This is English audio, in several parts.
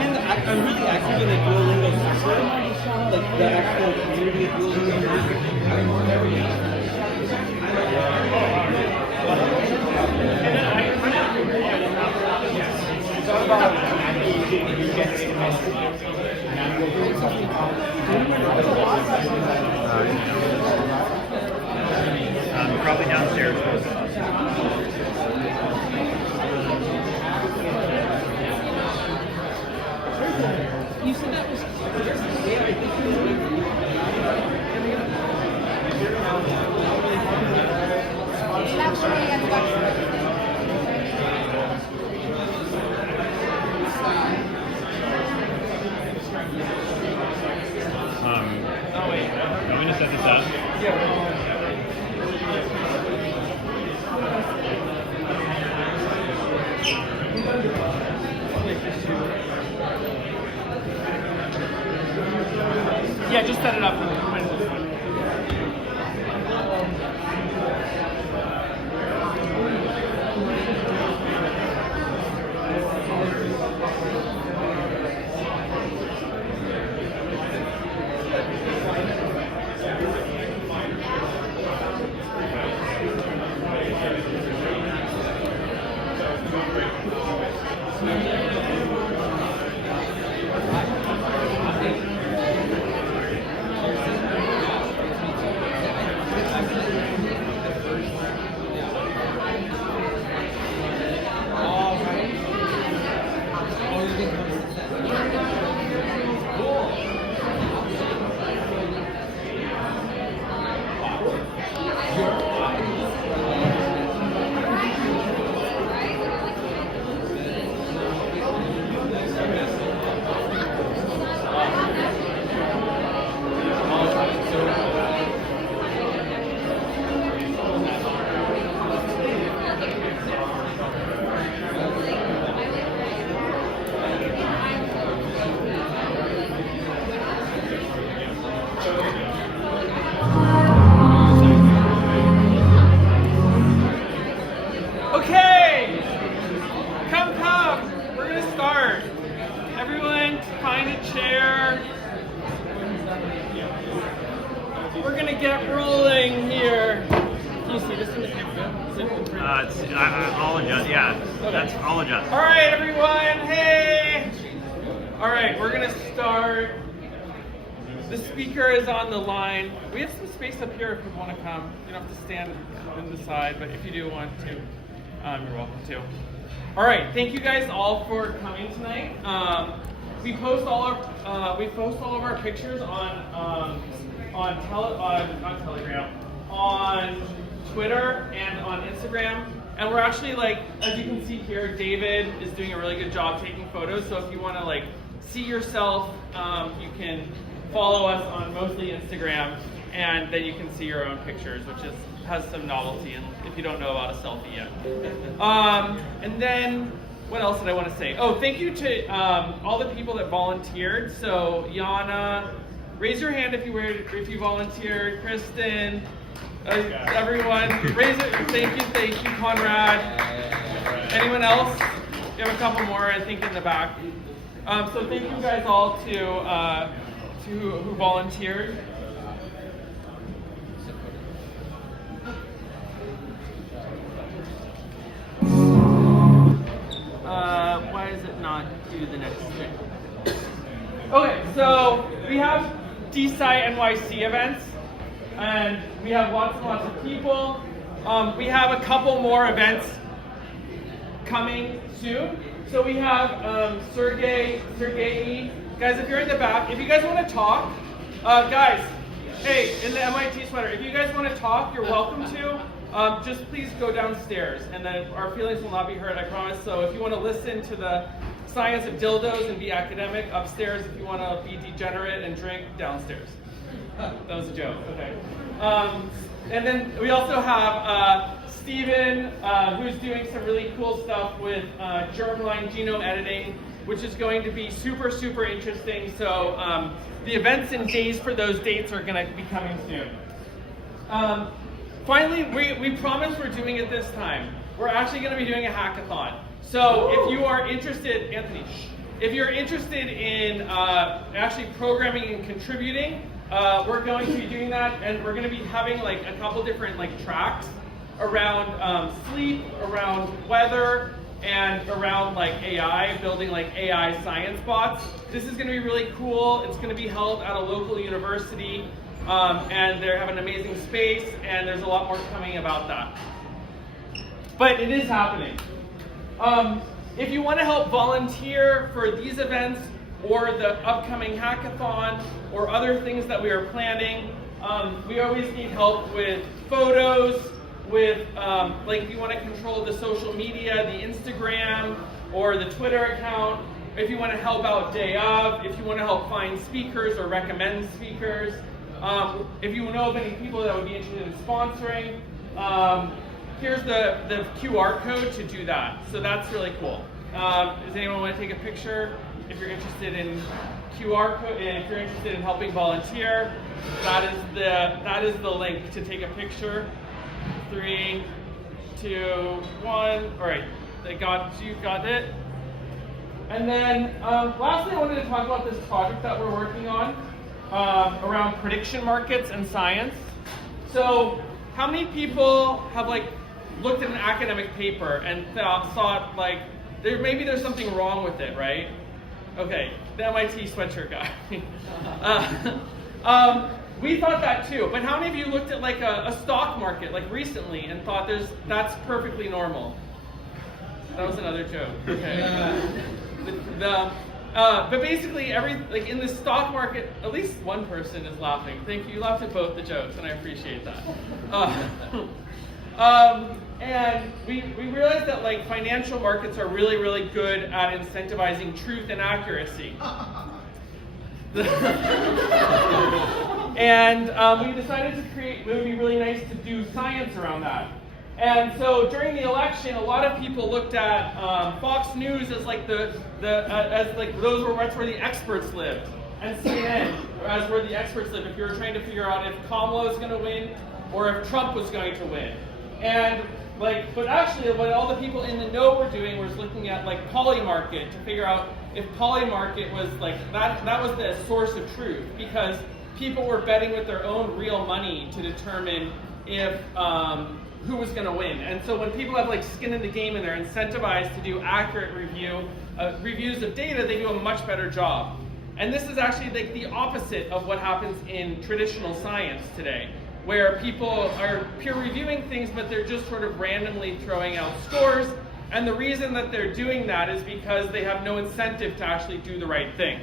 I'm really active in the Duolingo subreddit, like the actual community of Duolingo. Probably downstairs. You said that was Oh wait, I'm going to set this up. Yeah, just set it up. Okay, come. We're gonna start. Everyone, find a chair. We're gonna get rolling here. Can you see this in the camera? I'll adjust. Yeah, that's I'll adjust. All right, everyone. Hey. All right, we're gonna start. The speaker is on the line. We have some space up here if you want to come. You don't have to stand on the side, but if you do want to, you're welcome to. All right, thank you guys all for coming tonight. We post all of our pictures on Telegram, on Twitter, and on Instagram. And we're actually, like, as you can see here, David is doing a really good job taking photos. So if you want to, like, see yourself, you can follow us on mostly Instagram, and then you can see your own pictures, which has some novelty, and if you don't know about a selfie yet. And then, what else did I want to say? Oh, thank you to all the people that volunteered. So Yana, raise your hand if you volunteered. Kristen, everyone, raise it. Thank you, Conrad. Anyone else? We have a couple more, I think, in the back. So thank you guys all to who volunteered. Why does it not do the next thing? Okay, so we have DeSciNYC events, and we have lots and lots of people. We have a couple more events coming soon. So we have Sergey. Guys, if you're in the back, if you guys want to talk, guys, hey, in the MIT sweater, if you guys want to talk, you're welcome to. Just please go downstairs, and then our feelings will not be hurt, I promise. So if you want to listen to the science of dildos and be academic, upstairs. If you want to be degenerate and drink, downstairs. That was a joke, okay. And then we also have Steven, who's doing some really cool stuff with germline genome editing, which is going to be super, super interesting. So the events and days for those dates are going to be coming soon. Finally, we promise we're doing it this time. We're actually going to be doing a hackathon. So if you are interested, Anthony, if you're interested in actually programming and contributing, we're going to be doing that, and we're going to be having like a couple different like tracks around sleep, around weather, and around like AI, building like AI science bots. This is going to be really cool. It's going to be held at a local university, and they have an amazing space, and there's a lot more coming about that. But it is happening. If you want to help volunteer for these events or the upcoming hackathon or other things that we are planning, we always need help with photos, with like if you want to control the social media, the Instagram or the Twitter account, if you want to help out day of, if you want to help find speakers or recommend speakers, if you know of any people that would be interested in sponsoring, here's the QR code to do that. So that's really cool. Does anyone want to take a picture? If you're interested in QR code, and if you're interested in helping volunteer, that is the link to take a picture. 3, 2, 1. All right, you got it. And then lastly, I wanted to talk about this project that we're working on around prediction markets and science. So how many people have like looked at an academic paper and thought like maybe there's something wrong with it, right? Okay, the MIT sweatshirt guy. We thought that too, but how many of you looked at like a stock market like recently and thought that's perfectly normal? That was another joke. Okay. But basically, like in the stock market, at least one person is laughing. Thank you. You laughed at both the jokes, and I appreciate that. And we realized that like financial markets are really, really good at incentivizing truth and accuracy. And we decided to create, it would be really nice to do science around that. And so during the election, a lot of people looked at Fox News as like that's where the experts lived, and CNN as where the experts lived. If you were trying to figure out if Kamala was going to win or if Trump was going to win, and but actually, what all the people in the know were doing was looking at like Polymarket to figure out if Polymarket was like that was the source of truth, because people were betting with their own real money to determine if who was going to win. And so when people have like skin in the game and they're incentivized to do accurate reviews of data, they do a much better job. And this is actually like the opposite of what happens in traditional science today, where people are peer reviewing things, but they're just sort of randomly throwing out scores. And the reason that they're doing that is because they have no incentive to actually do the right thing.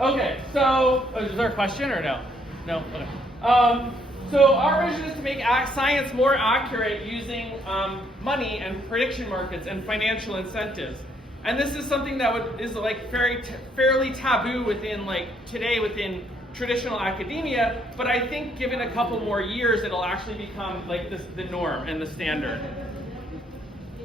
Okay, so is there a question or no? No? Okay. So our vision is to make science more accurate using money and prediction markets and financial incentives. And this is something that is like fairly taboo within within traditional academia, but I think given a couple more years, it'll actually become like the norm and the standard.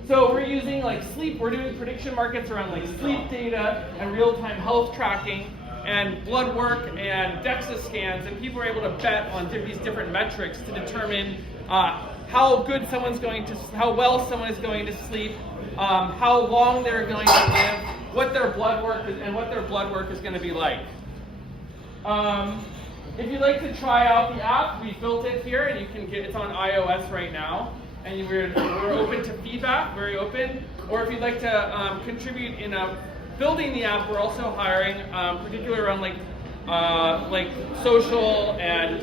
So we're using like sleep, we're doing prediction markets around like sleep data and real-time health tracking and blood work and DEXA scans, and people are able to bet on these different metrics to determine how well someone is going to sleep, how long they're going to live, what their blood work is going to be like. If you'd like to try out the app, we built it here, and it's on iOS right now, and we're open to feedback, very open. Or if you'd like to contribute in building the app, we're also hiring, particularly around like social and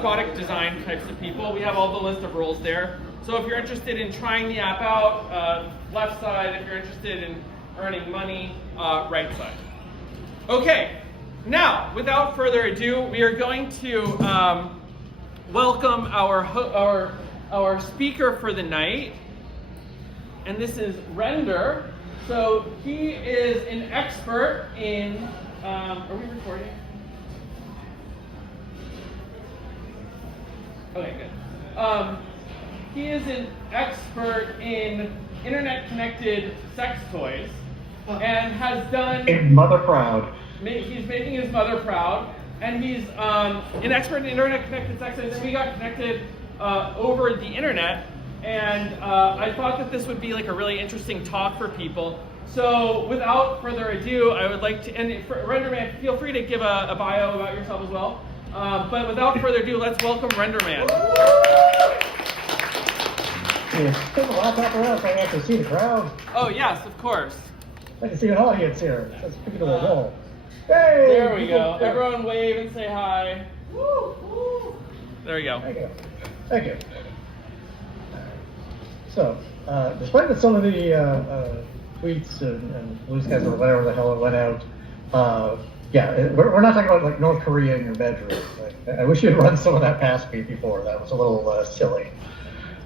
product design types of people. We have all the list of roles there. So if you're interested in trying the app out, left side. If you're interested in earning money, right side. Okay. Now, without further ado, we are going to welcome our speaker for the night, and this is Render. So he is an expert in. Are we recording? Okay, good. He is an expert in internet-connected sex toys, and has done. Mother proud. He's making his mother proud, and he's an expert in internet-connected sex toys. And we got connected over the internet, and I thought that this would be like a really interesting talk for people. So without further ado, I would like to, and for RenderMan, feel free to give a bio about yourself as well. But without further ado, let's welcome RenderMan. Take the laptop around so I can actually see the crowd. Oh yes, of course. I can see an audience here. Let's pick it to the wall. Hey! There we go. Everyone wave and say hi. There we go. Thank you. Thank you. So, despite that some of the tweets and blue skies or whatever the hell it went out, we're not talking about like North Korea in your bedroom. Like, I wish you had run some of that past me before. That was a little silly.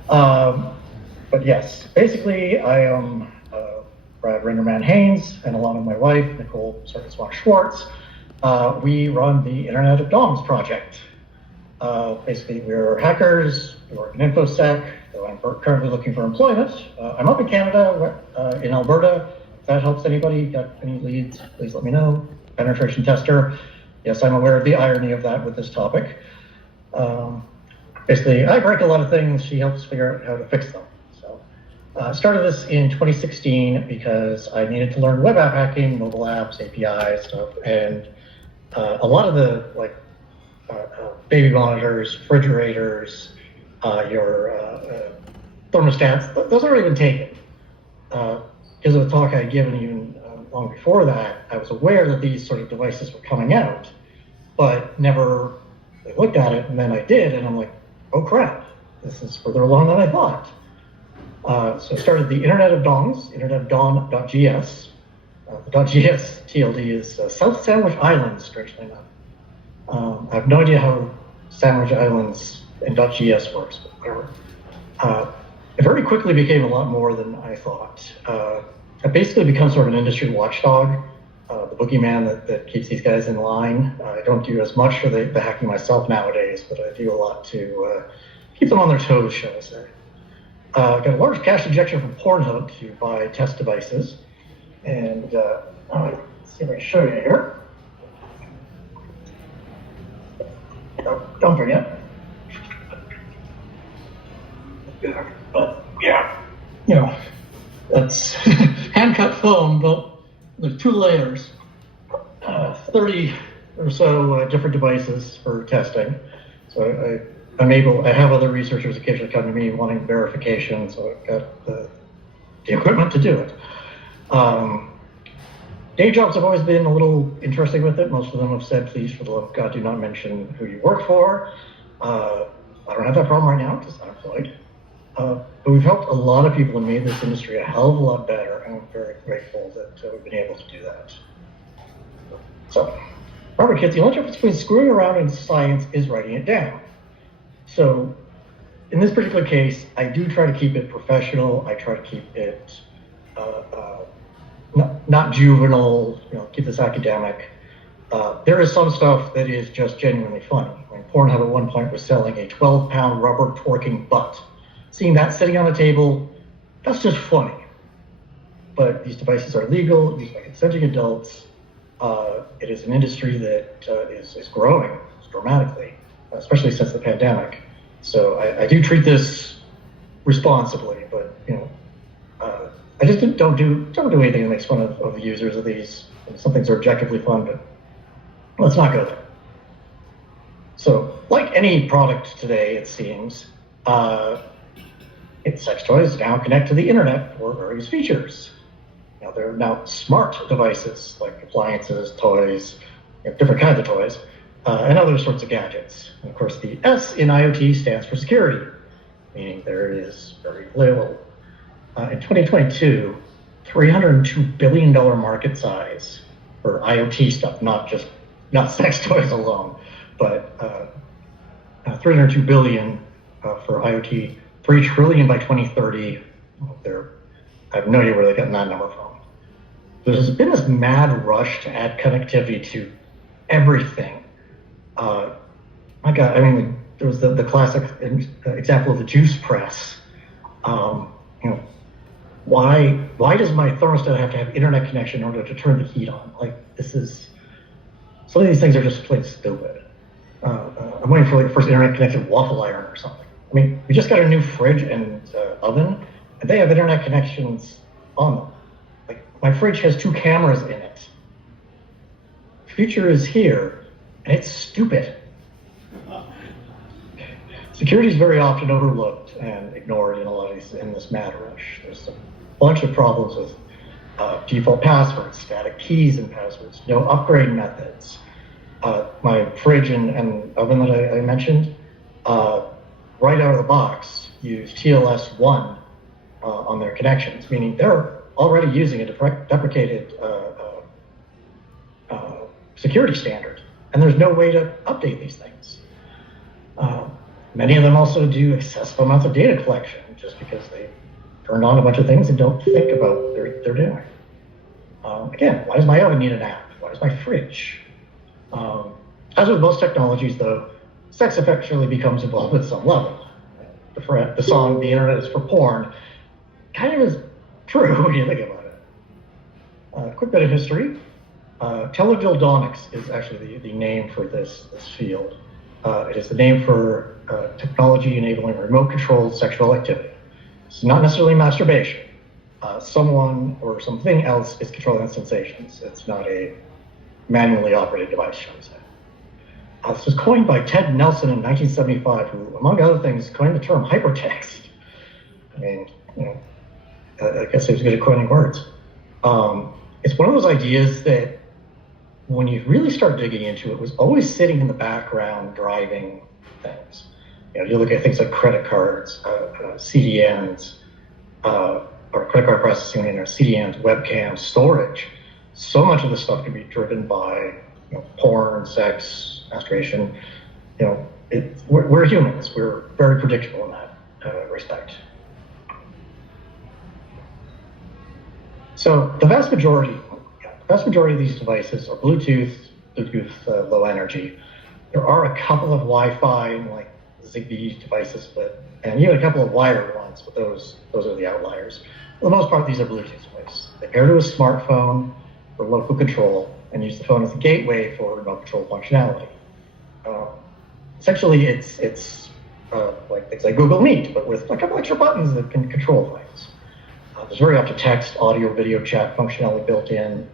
But yes, basically I am Brad Renderman Haynes, and along with my wife, Nicole Schwartz, we run the Internet of DOMS project. Basically, we're hackers, we work in InfoSec, so I'm currently looking for employment. I'm up in Canada, in Alberta. If that helps anybody, got any leads, please let me know. Penetration tester. Yes, I'm aware of the irony of that with this topic. Basically, I break a lot of things. She helps figure out how to fix them. So I started this in 2016 because I needed to learn web app hacking, mobile apps, APIs, stuff, and a lot of the baby monitors, refrigerators, your thermostats, those aren't even taken. Because of the talk I had given even long before that, I was aware that these sort of devices were coming out, but never looked at it, and then I did, and I'm like, oh crap, this is further along than I thought. So I started the Internet of DOMS, internetofdawn.gs. The .gs TLD is South Sandwich Islands, strangely enough. I have no idea how Sandwich Islands and .gs works, but whatever. It very quickly became a lot more than I thought. I've basically become sort of an industry watchdog, the boogeyman that keeps these guys in line. I don't do as much for the hacking myself nowadays, but I do a lot to keep them on their toes, shall I say. Got a large cash injection from Pornhub to buy test devices, and let's see if I can show you here. Don't forget. But yeah, that's hand-cut foam, but there's 2 layers, 30 or so different devices for testing. So I have other researchers occasionally come to me wanting verification, so I've got the equipment to do it. Day jobs have always been a little interesting with it. Most of them have said, please, for the love of God, do not mention who you work for. I don't have that problem right now because I'm employed. But we've helped a lot of people and made this industry a hell of a lot better, and I'm very grateful that we've been able to do that. So, remember kids, the only difference between screwing around and science is writing it down. So, in this particular case, I do try to keep it professional. I try to keep it not juvenile, keep this academic. There is some stuff that is just genuinely funny. I mean, Pornhub at one point was selling a 12-pound rubber twerking butt. Seeing that sitting on a table, that's just funny. But these devices are legal, used by consenting adults. It is an industry that is growing dramatically, especially since the pandemic. So I do treat this responsibly, but I just don't do anything that makes fun of the users of these. Some things are objectively fun, but let's not go there. So, like any product today, it seems, sex toys now connect to the internet for various features. They're now smart devices like appliances, toys, different kinds of toys, and other sorts of gadgets. And of course, the S in IoT stands for security, meaning there is very little. In 2022, $302 billion market size for IoT stuff, not sex toys alone, but $302 billion for IoT, $3 trillion by 2030. I have no idea where they got that number from. There's been this mad rush to add connectivity to everything. My God, I mean, there was the classic example of the juice press. Why does my thermostat have to have internet connection in order to turn the heat on? Some of these things are just plain stupid. I'm waiting for the first internet connected waffle iron or something. I mean, we just got a new fridge and oven, and they have internet connections on them. Like, my fridge has 2 cameras in it. Future is here, and it's stupid. Security is very often overlooked and ignored in a lot of these, in this mad rush. There's a bunch of problems with default passwords, static keys and passwords, no upgrade methods. My fridge and oven that I mentioned, right out of the box, use TLS1 on their connections, meaning they're already using a deprecated security standard, and there's no way to update these things. Many of them also do excessive amounts of data collection just because they turned on a bunch of things and don't think about what they're doing. Again, why does my oven need an app? Why does my fridge? As with most technologies, though, sex effectively becomes involved at some level. The song, "The Internet is for Porn," kind of is true when you think about it. Quick bit of history. Teledildonics is actually the name for this field. It is the name for technology enabling remote controlled sexual activity. It's not necessarily masturbation. Someone or something else is controlling the sensations. It's not a manually operated device, shall we say. This was coined by Ted Nelson in 1975, who, among other things, coined the term hypertext. I mean, I guess he was good at coining words. It's one of those ideas that, when you really start digging into it, was always sitting in the background driving things. You look at things like credit cards, CDNs, or credit card processing, CDNs, webcams, storage. So much of this stuff can be driven by porn, sex, masturbation. We're humans. We're very predictable in that respect. So the vast majority of these devices are Bluetooth low energy. There are a couple of Wi-Fi and like Zigbee devices, and even a couple of wired ones, but those are the outliers. For the most part, these are Bluetooth devices. They pair to a smartphone for local control and use the phone as a gateway for remote control functionality. Essentially, it's like things like Google Meet, but with a couple extra buttons that can control things. There's very often text, audio, video chat functionality built in.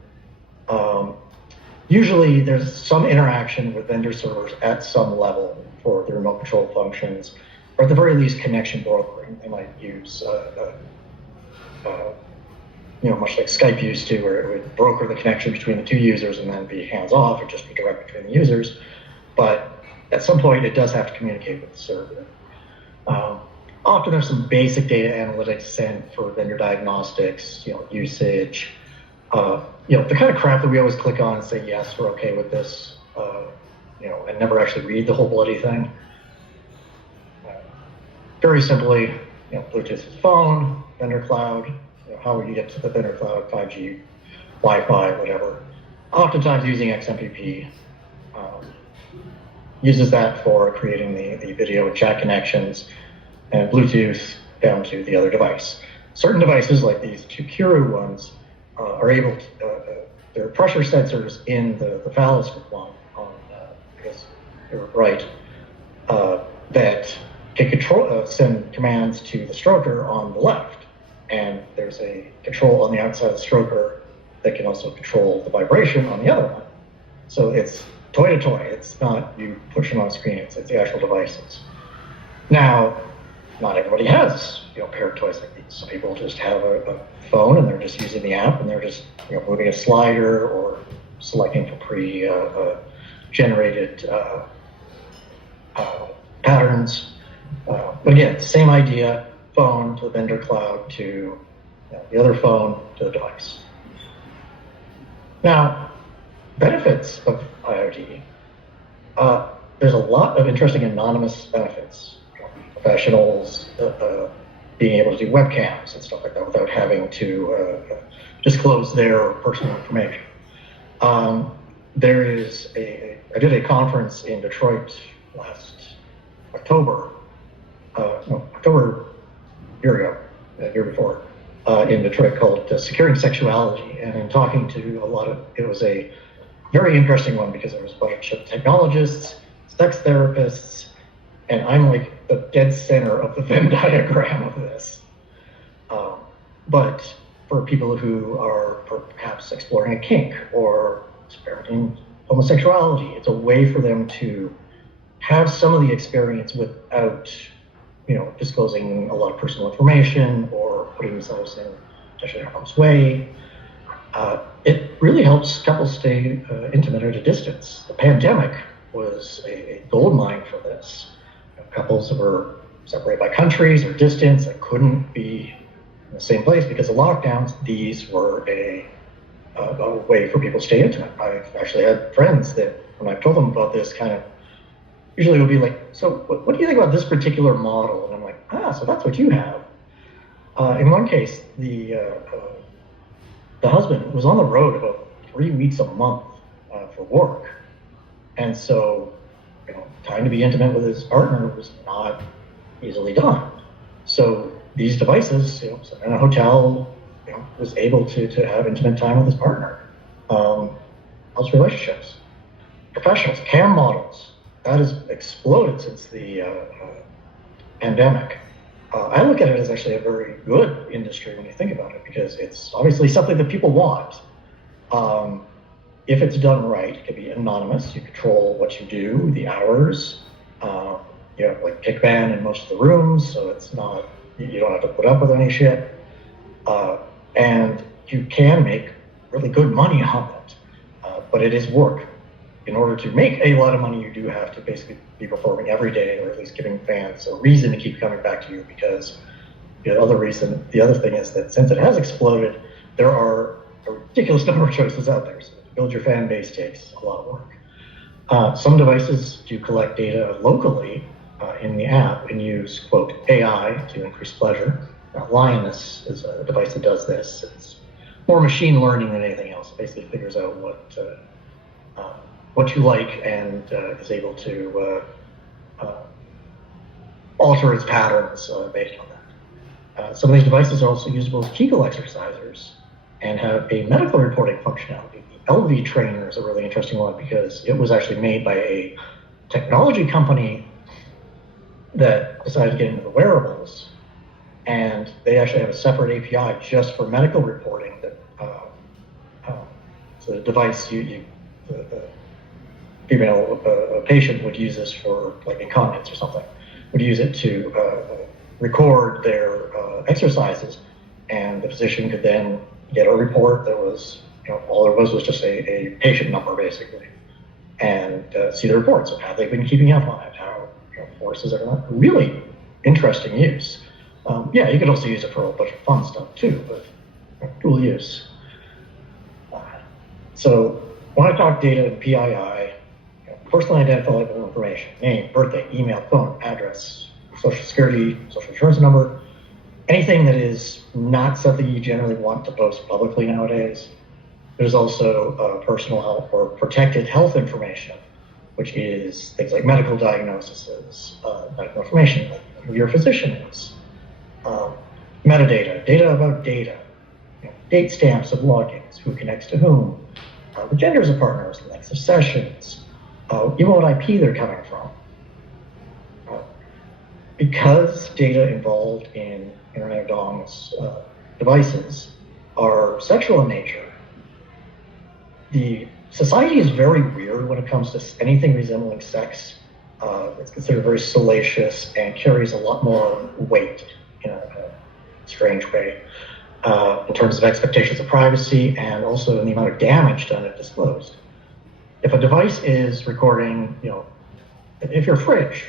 Usually there's some interaction with vendor servers at some level for the remote control functions, or at the very least connection brokering. They might use, much like Skype used to, where it would broker the connection between the 2 users and then be hands-off or just be direct between the users. But at some point, it does have to communicate with the server. Often there's some basic data analytics sent for vendor diagnostics, usage, the kind of crap that we always click on and say, yes, we're okay with this, and never actually read the whole bloody thing. Very simply, Bluetooth phone, vendor cloud, how would you get to the vendor cloud, 5G, Wi-Fi, whatever. Oftentimes using XMPP, uses that for creating the video and chat connections, and Bluetooth down to the other device. Certain devices, like these 2 Kiru ones, are able to, there are pressure sensors in the phallus one, I guess you're right, that can send commands to the stroker on the left. And there's a control on the outside of the stroker that can also control the vibration on the other one. So it's toy to toy. It's not you push them on a screen, it's the actual devices. Now, not everybody has paired toys like these. Some people just have a phone and they're just using the app and they're just moving a slider or selecting for pre-generated patterns. But again, same idea: phone to the vendor cloud to the other phone to the device. Now, benefits of IoT. There's a lot of interesting anonymous benefits. Professionals being able to do webcams and stuff like that without having to disclose their personal information. I did a conference in Detroit last October, year before, in Detroit, called Securing Sexuality. And in talking to it was a very interesting one because there was a bunch of technologists, sex therapists, And I'm like the dead center of the Venn diagram of this. But for people who are perhaps exploring a kink or experimenting homosexuality, it's a way for them to have some of the experience without, disclosing a lot of personal information or putting themselves in potentially harm's way. It really helps couples stay intimate at a distance. The pandemic was a gold mine for this. Couples were separated by countries or distance that couldn't be in the same place because of lockdowns. These were a way for people to stay intimate. I've actually had friends that, when I've told them about this, kind of usually will be like, so what do you think about this particular model? And I'm like, so that's what you have. In one case, the husband was on the road about 3 weeks a month for work. And so, time to be intimate with his partner was not easily done. So these devices, in a hotel, was able to have intimate time with his partner. Helps relationships. Professionals, cam models, that has exploded since the pandemic. I look at it as actually a very good industry when you think about it, because it's obviously something that people want. If it's done right, it can be anonymous. You control what you do, the hours. You have like kick ban in most of the rooms, so it's not, you don't have to put up with any shit. And you can make really good money on it, but it is work. In order to make a lot of money, you do have to basically be performing every day, or at least giving fans a reason to keep coming back to you, because the other thing is that since it has exploded, there are a ridiculous number of choices out there. So to build your fan base takes a lot of work. Some devices do collect data locally in the app and use, quote, AI to increase pleasure. Lioness is a device that does this. It's more machine learning than anything else. It basically figures out what you like and is able to alter its patterns based on that. Some of these devices are also usable as Kegel exercisers and have a medical reporting functionality. The LV trainer is a really interesting one because it was actually made by a technology company that decided to get into the wearables, and they actually have a separate API just for medical reporting. That so the device the female patient would use this for like incontinence or something, would use it to record their exercises, and the physician could then get a report that was, all there was just a patient number basically, and see the reports of how they've been keeping up on it, how forces are not. Really interesting use. You could also use it for a bunch of fun stuff too, but dual use. So when I talk data and PII, personally identifiable information, name, birthday, email, phone, address, social security, social insurance number, anything that is not something you generally want to post publicly nowadays. There's also personal health or protected health information, which is things like medical diagnoses, medical information, like who your physician is, metadata, data about data, date stamps of logins, who connects to whom, the genders of partners, lengths of sessions, even what IP they're coming from. Because data involved in Internet of Dongs devices are sexual in nature, the society is very weird when it comes to anything resembling sex. It's considered very salacious and carries a lot more weight in a strange way in terms of expectations of privacy and also in the amount of damage done if disclosed. If a device is recording, if your fridge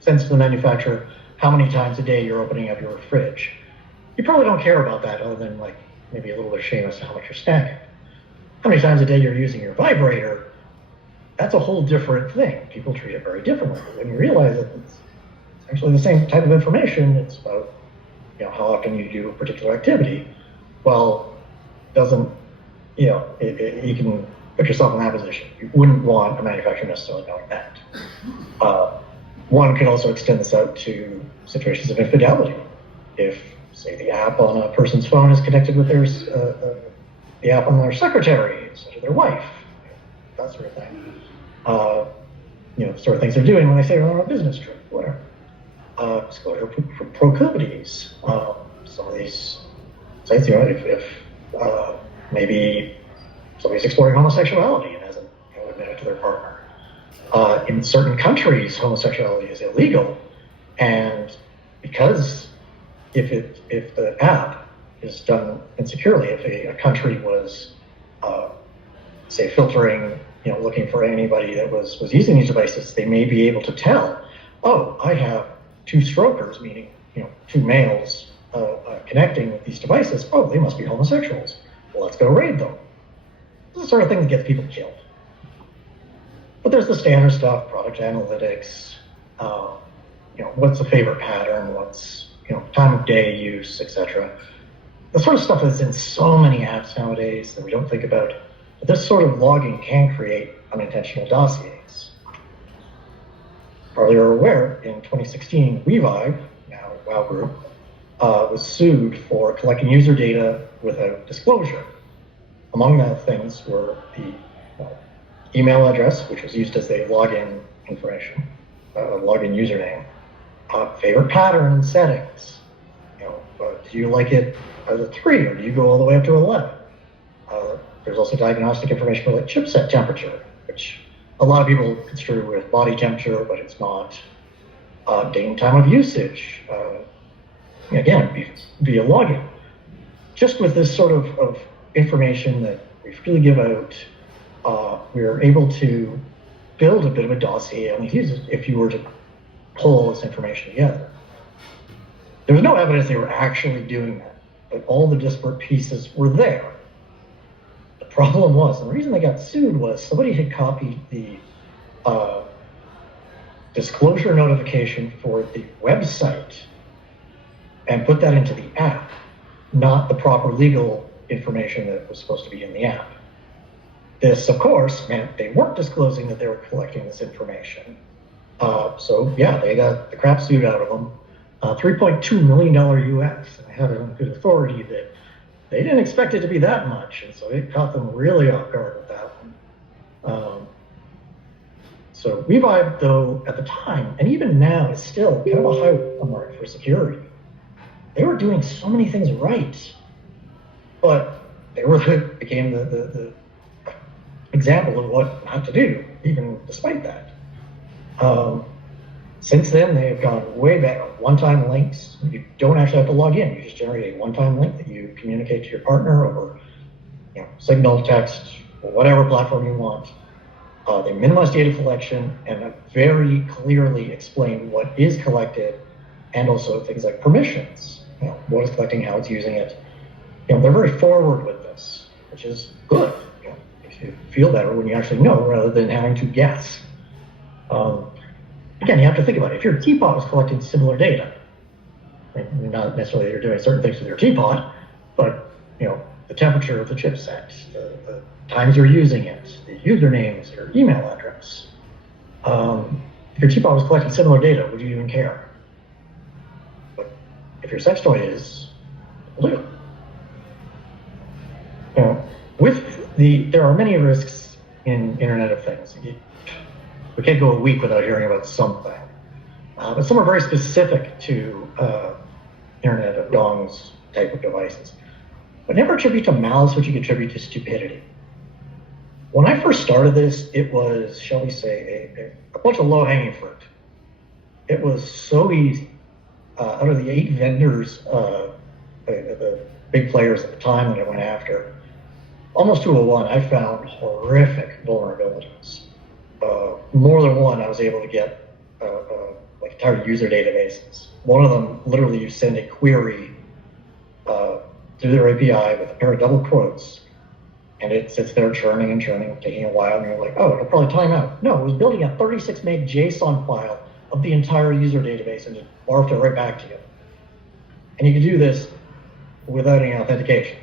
sends to the manufacturer how many times a day you're opening up your fridge, you probably don't care about that other than like maybe a little bit of shame as to how much you're snacking. How many times a day you're using your vibrator, that's a whole different thing. People treat it very differently. When you realize that it's actually the same type of information, it's about how often you do a particular activity. Well, doesn't, you can put yourself in that position. You wouldn't want a manufacturer necessarily knowing that. One can also extend this out to situations of infidelity. If, say, the app on a person's phone is connected with the app on their secretary, such as their wife, that sort of thing. sort of things they're doing when they say they're on a business trip, whatever. Disclosure for proclivities. Some of these sites, if maybe somebody's exploring homosexuality and hasn't admitted to their partner. In certain countries, homosexuality is illegal, and because if the app is done insecurely, if a country was say filtering, looking for anybody that was using these devices, they may be able to tell, oh, I have two strokers, meaning two males connecting with these devices. Oh, they must be homosexuals. Well, let's go raid them. This is the sort of thing that gets people killed. But there's the standard stuff, product analytics, what's the favorite pattern, what's time of day use, etc. The sort of stuff that's in so many apps nowadays that we don't think about. But this sort of logging can create unintentional dossiers. Probably are aware, in 2016, WeVibe, now WoW Group, was sued for collecting user data without disclosure. Among the things were the email address, which was used as a login information, login username, favorite pattern settings. Do you like it as a 3 or do you go all the way up to 11? There's also diagnostic information for like chipset temperature, which a lot of people construe with body temperature, but it's not. Date and time of usage, again, via login. Just with this sort of information that we freely give out, we're able to build a bit of a dossier on these users if you were to pull this information together. There was no evidence they were actually doing that, but all the disparate pieces were there. The problem was, and the reason they got sued was somebody had copied the disclosure notification for the website and put that into the app, not the proper legal information that was supposed to be in the app. This, of course, meant they weren't disclosing that they were collecting this information. So yeah, they got the crap suit out of them. $3.2 million US, and they had it on good authority that they didn't expect it to be that much, and so it caught them really off guard with that one. So WeVibe, though, at the time, and even now, is still kind of a high watermark for security. They were doing so many things right, but they became the example of what not to do, even despite that. Since then, they have gone way back. One-time links. You don't actually have to log in. You just generate a one-time link that you communicate to your partner over, Signal, text, or whatever platform you want. They minimize data collection and very clearly explain what is collected, and also things like permissions. What is collecting, how it's using it. They're very forward with this, which is good. Makes you feel better when you actually know rather than having to guess. Again, you have to think about it. If your teapot was collecting similar data, not necessarily you're doing certain things with your teapot, but the temperature of the chipset, the times you're using it, the usernames, your email address. If your teapot was collecting similar data, would you even care? But if your sex toy is, well, there are many risks in Internet of Things. We can't go a week without hearing about something. But some are very specific to Internet of Dongs type of devices. But never attribute to malice what you attribute to stupidity. When I first started this, it was, shall we say, a bunch of low-hanging fruit. It was so easy. Out of the 8 vendors, the big players at the time that I went after, almost to a one, I found horrific vulnerabilities. More than one, I was able to get like entire user databases. One of them, literally, you send a query through their API with a pair of double quotes, and it sits there churning and churning, taking a while, and you're like, oh, it'll probably time out. No, it was building a 36 meg JSON file of the entire user database and just barfed it right back to you. And you can do this without any authentication.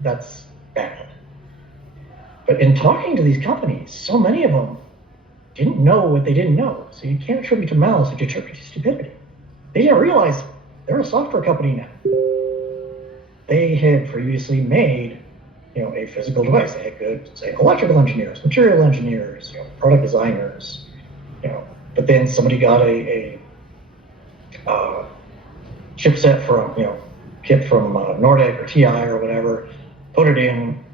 That's bad. But in talking to these companies, so many of them didn't know what they didn't know. So you can't attribute to malice, you attribute to stupidity. They didn't realize they're a software company now. They had previously made a physical device. They had good, say, electrical engineers, material engineers, product designers, but then somebody got a chipset from, kit from Nordic or TI or whatever, put it in,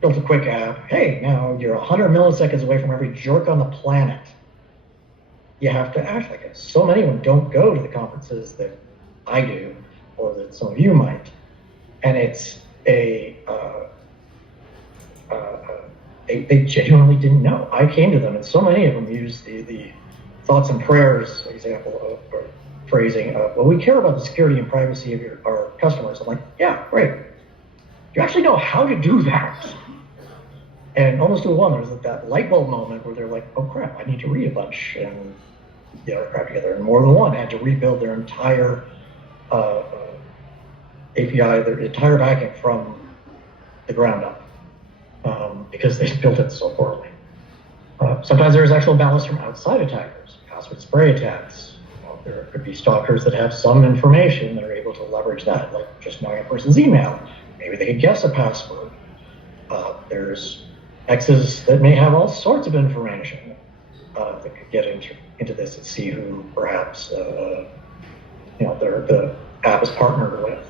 built a quick app. Hey, now you're 100 milliseconds away from every jerk on the planet. You have to act like it. So many of them don't go to the conferences that I do, or that some of you might. And it's they genuinely didn't know. I came to them, and so many of them used the thoughts and prayers example or phrasing of, well, we care about the security and privacy of our customers. I'm like, yeah, great. You actually know how to do that. And almost to one, there's that light bulb moment where they're like, oh crap, I need to read a bunch and get our crap together. And more than one had to rebuild their entire API, their entire backend from the ground up because they built it so poorly. Sometimes there's actual ballast from outside attackers, password spray attacks. There could be stalkers that have some information that are able to leverage that, like just knowing a person's email. Maybe they could guess a password. There's X's that may have all sorts of information that could get into this and see who perhaps the app is partnered with.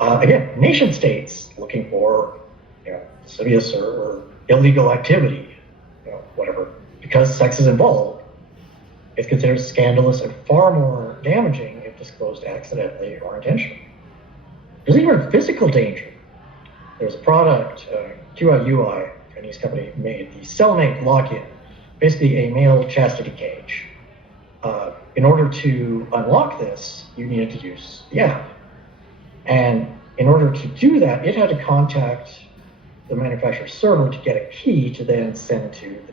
Again, nation states looking for lascivious or illegal activity, whatever. Because sex is involved, it's considered scandalous and far more damaging if disclosed accidentally or intentionally. There's even physical danger. There's a product, QIUI, a Chinese company made, the cellmate lock-in, basically a male chastity cage. In order to unlock this, you needed to use the app. And in order to do that, it had to contact the manufacturer's server to get a key to then send to the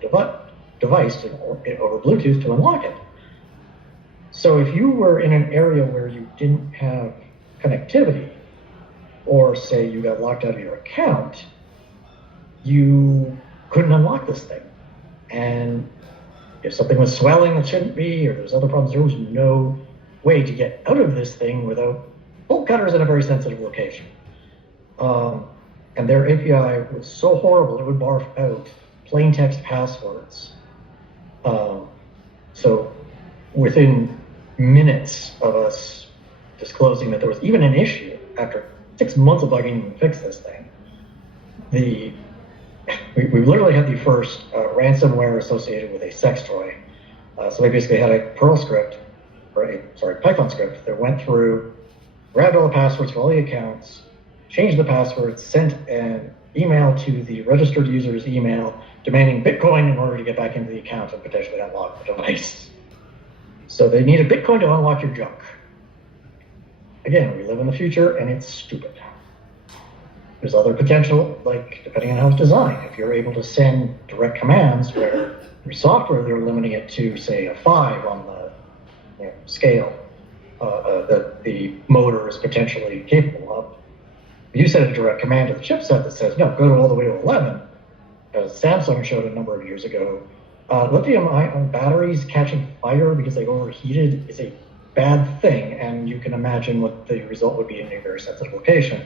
device over Bluetooth to unlock it. So if you were in an area where you didn't have connectivity, or say you got locked out of your account, you couldn't unlock this thing. And if something was swelling that shouldn't be, or there's other problems, there was no way to get out of this thing without bolt cutters in a very sensitive location. And their API was so horrible, it would barf out plain text passwords. So within minutes of us disclosing that there was even an issue, after 6 months of bugging to fix this thing, we literally had the first ransomware associated with a sex toy. So they basically had a Perl script, Python script that went through, grabbed all the passwords for all the accounts, changed the passwords, sent an email to the registered user's email demanding Bitcoin in order to get back into the account and potentially unlock the device. So they needed Bitcoin to unlock your junk. Again, we live in the future and it's stupid. There's other potential, like depending on how it's designed. If you're able to send direct commands where your software, they're limiting it to say a 5 on the scale that the motor is potentially capable of. You send a direct command to the chipset that says, no, go all the way to 11, as Samsung showed a number of years ago. Lithium-ion batteries catching fire because they overheated is a bad thing, and you can imagine what the result would be in a very sensitive location.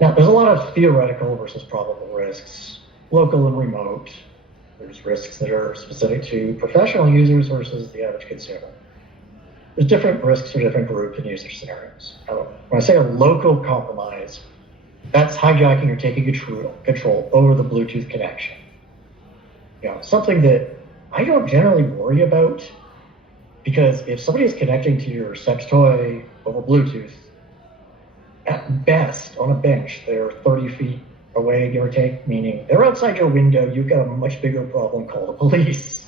Now, there's a lot of theoretical versus probable risks, local and remote. There's risks that are specific to professional users versus the average consumer. There's different risks for different group and user scenarios. When I say a local compromise, that's hijacking or taking control over the Bluetooth connection. Something that I don't generally worry about, because if somebody is connecting to your sex toy over Bluetooth, at best, on a bench, they're 30 feet away, give or take, meaning they're outside your window, you've got a much bigger problem, call the police.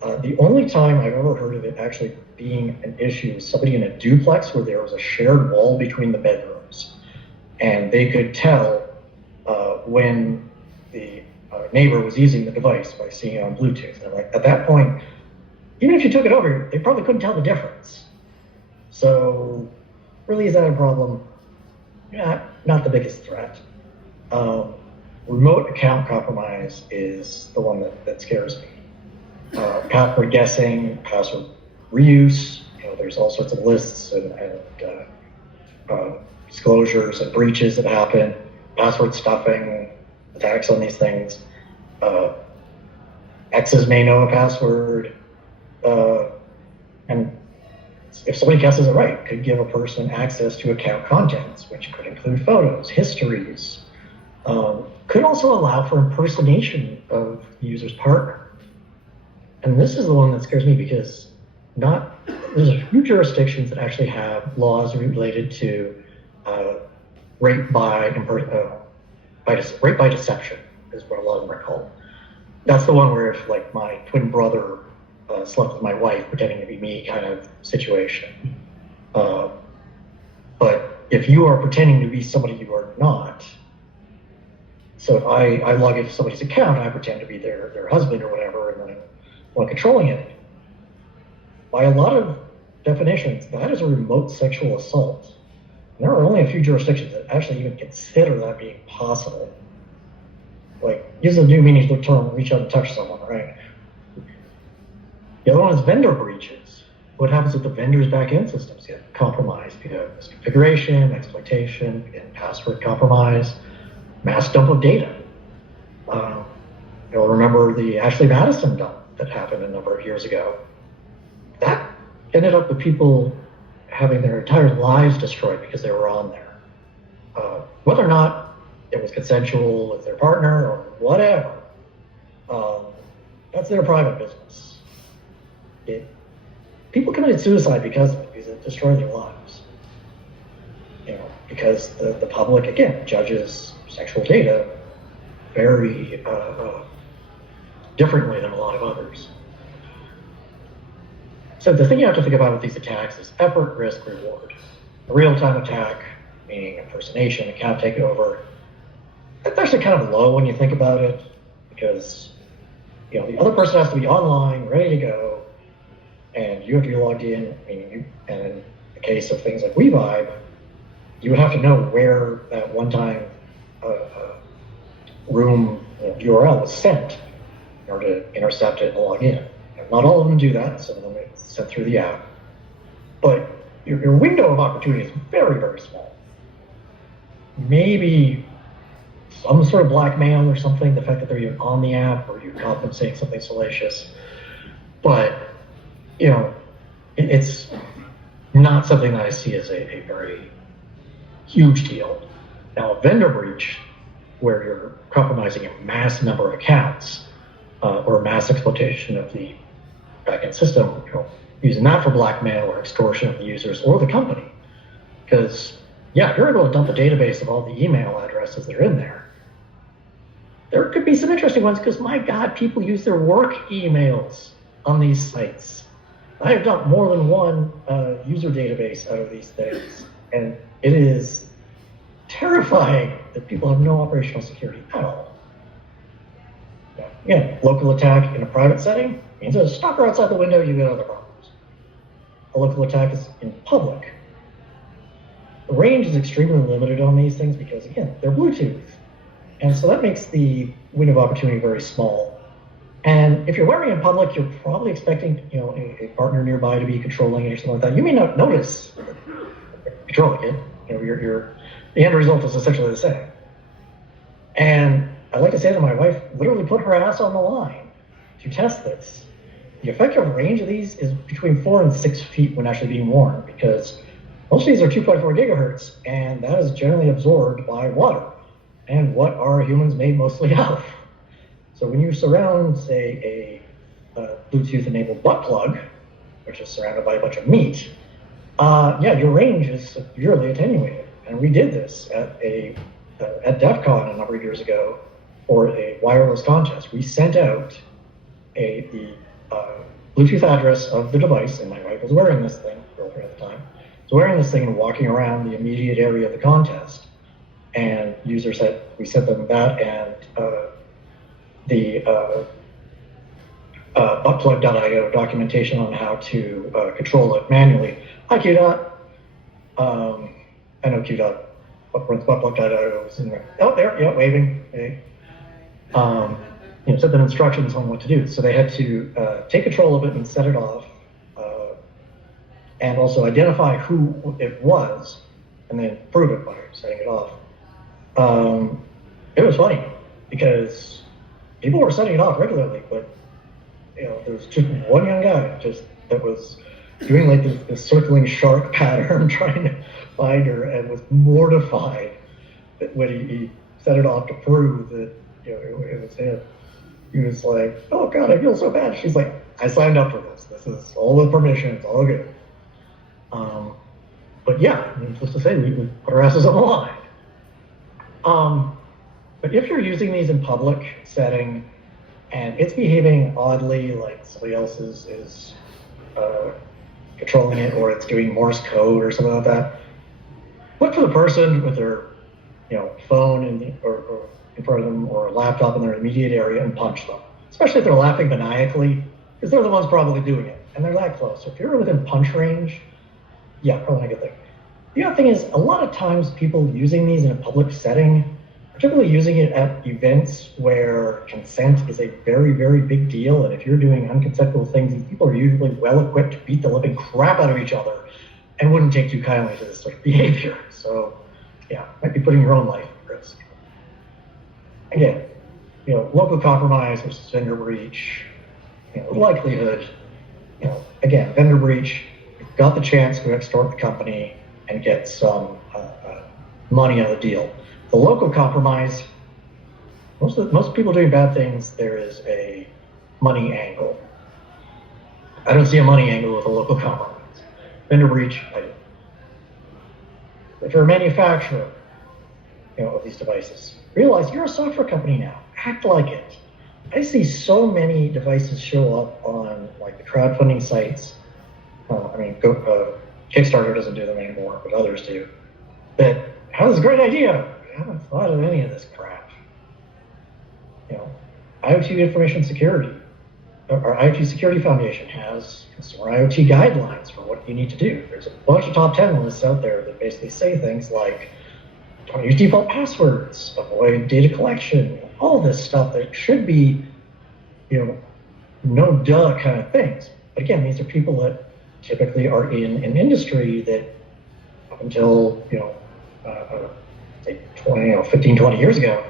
The only time I've ever heard of it actually being an issue is somebody in a duplex where there was a shared wall between the bedrooms. And they could tell when the neighbor was using the device by seeing it on Bluetooth. And at that point, even if you took it over, they probably couldn't tell the difference. So really, is that a problem? Yeah, not the biggest threat. Remote account compromise is the one that scares me. Password guessing, password reuse, there's all sorts of lists and disclosures and breaches that happen. password stuffing, attacks on these things. X's may know a password, and if somebody guesses it right, could give a person access to account contents, which could include photos, histories, could also allow for impersonation of the user's partner. And this is the one that scares me because there's a few jurisdictions that actually have laws related to rape by deception, is what a lot of them are called. That's the one where if like my twin brother slept with my wife pretending to be me kind of situation. But if you are pretending to be somebody you are not, so if I log into somebody's account and I pretend to be their husband or whatever, and then I'm controlling it, by a lot of definitions, that is a remote sexual assault. And there are only a few jurisdictions that actually even consider that being possible. Like, use the new meaning of the term, reach out and touch someone, right? The other one is vendor breaches. What happens if the vendor's back-end systems get compromised? You know, misconfiguration, exploitation, and password compromise, mass dump of data. You'll remember the Ashley Madison dump that happened a number of years ago. That ended up with people having their entire lives destroyed because they were on there. Whether or not it was consensual with their partner or whatever, that's their private business. People committed suicide because it destroyed their lives. You know, because the public, again, judges sexual data very differently than a lot of others. So the thing you have to think about with these attacks is effort, risk, reward. A real-time attack, meaning impersonation, account takeover, that's actually kind of low when you think about it, because you know the other person has to be online, ready to go, and you have to be logged in. And in the case of things like WeVibe, you would have to know where that one-time room URL was sent in order to intercept it and log in. And not all of them do that. Some of them it's sent through the app, but your window of opportunity is very, very small. Maybe some sort of blackmail or something, the fact that they're even on the app, or you're compensating something salacious. But, you know, it's not something that I see as a very huge deal. Now, a vendor breach, where you're compromising a mass number of accounts, or mass exploitation of the backend system, you know, using that for blackmail or extortion of the users or the company. Because, yeah, if you're able to dump a database of all the email addresses that are in there, there could be some interesting ones, because my God, people use their work emails on these sites. I have dumped more than one user database out of these things, and it is terrifying that people have no operational security at all. Again, local attack in a private setting means there's a stalker outside the window, you get other problems. A local attack is in public. The range is extremely limited on these things because, again, they're Bluetooth. And so that makes the window of opportunity very small. And if you're wearing it in public, you're probably expecting, you know, a partner nearby to be controlling it or something like that. You may not notice controlling it. You know, the end result is essentially the same. And I like to say that my wife literally put her ass on the line to test this. The effective range of these is between 4 and 6 feet when actually being worn, because most of these are 2.4 gigahertz, and that is generally absorbed by water. And what are humans made mostly of? So when you surround, say, a Bluetooth-enabled butt plug, which is surrounded by a bunch of meat, yeah, your range is severely attenuated. And we did this at DEF CON a number of years ago for a wireless contest. We sent out the Bluetooth address of the device, and my wife was wearing this thing, girlfriend at the time, was wearing this thing and walking around the immediate area of the contest. And users said, we sent them that and the buttplug.io documentation on how to control it manually. Hi, QDOT. I know QDOT runs buttplug.io is in there. Oh, there, yeah, waving. Hey. You know, set them instructions on what to do. So they had to take control of it and set it off, and also identify who it was, and then prove it by setting it off. it was funny because people were setting it off regularly, but there was just one young guy that was doing like this circling shark pattern trying to find her, and was mortified that when he set it off to prove that it was him. He was like, "Oh God, I feel so bad." She's like, "I signed up for this. This is all with permission. It's all good." But yeah, needless to say, we put our asses on the line. But if you're using these in public setting and it's behaving oddly, like somebody else is controlling it, or it's doing Morse code or something like that, look for the person with their phone or in front of them, or a laptop in their immediate area, and punch them. Especially if they're laughing maniacally, because they're the ones probably doing it, and they're that close. So if you're within punch range, yeah, probably not a good thing. The other thing is, a lot of times people using these in a public setting, particularly using it at events where consent is a very, very big deal, and if you're doing unconsensual things, these people are usually well equipped to beat the living crap out of each other and wouldn't take too kindly to this sort of behavior. So yeah, might be putting your own life at risk. Again, local compromise versus vendor breach, likelihood, again, vendor breach, you've got the chance to extort the company and get some money out of the deal. The local compromise, most people doing bad things, there is a money angle. I don't see a money angle with a local compromise. Vendor breach, I do. If you're a manufacturer, of these devices, realize you're a software company now. Act like it. I see so many devices show up on like the crowdfunding sites. Kickstarter doesn't do them anymore, but others do. That has a great idea. I haven't thought of any of this crap. IoT Information Security, or IoT Security Foundation has consumer IoT guidelines for what you need to do. There's a bunch of top 10 lists out there that basically say things like, don't use default passwords, avoid data collection, all this stuff that should be, no duh kind of things. But again, these are people that typically are in an industry that up until, say 15, 20 years ago,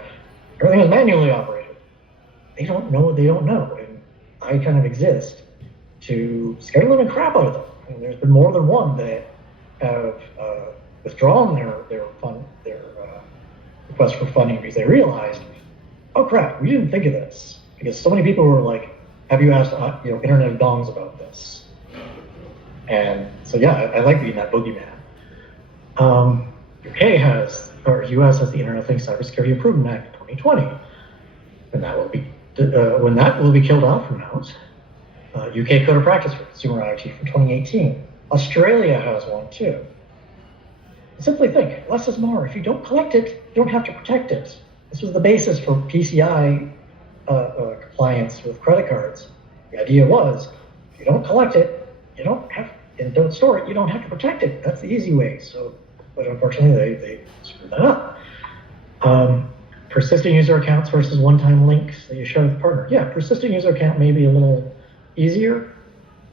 everything was manually operated. They don't know what they don't know. And I kind of exist to scare the living crap out of them. I mean, there's been more than one that have withdrawn their request for funding because they realized, oh crap, we didn't think of this. Because so many people were like, have you asked Internet of Dongs about this? And so yeah, I like being that boogeyman. US has the Internet of Things Cybersecurity Improvement Act of 2020. And that will be when that will be killed off, who knows? UK Code of Practice for Consumer IoT from 2018. Australia has one too. Simply think, less is more. If you don't collect it, you don't have to protect it. This was the basis for PCI compliance with credit cards. The idea was, if you don't collect it, and don't store it, you don't have to protect it. That's the easy way. So, but unfortunately, they screwed that up. Persistent user accounts versus one-time links that you share with a partner. Yeah, persistent user account may be a little easier,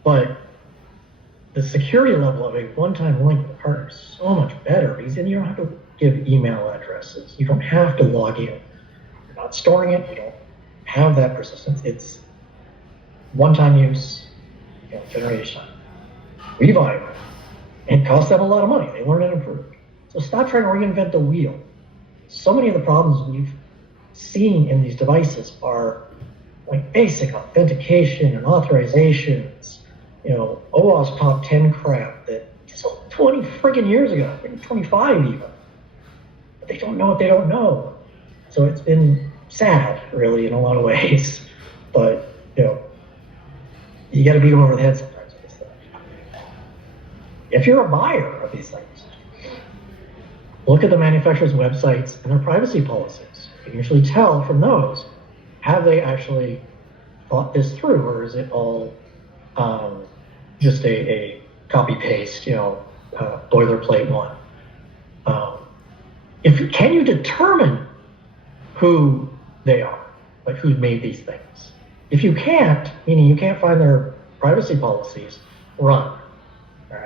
but the security level of a one-time link with a partner is so much better because then you don't have to give email addresses. You don't have to log in. You're not storing it. You don't have that persistence. It's one-time use, generation time. We buy it. It costs them a lot of money. They learn and improve. So stop trying to reinvent the wheel. So many of the problems we've seen in these devices are like basic authentication and authorizations, OWASP top 10 crap that just 20 friggin' years ago, maybe 25 even. But they don't know what they don't know. So it's been sad, really, in a lot of ways. But, you got to beat them over the head sometimes with this stuff. If you're a buyer of these things, look at the manufacturer's websites and their privacy policies. You can usually tell from those, have they actually thought this through, or is it all just a copy-paste, boilerplate one? Can you determine who they are, like who made these things? If you can't, meaning you can't find their privacy policies, run. All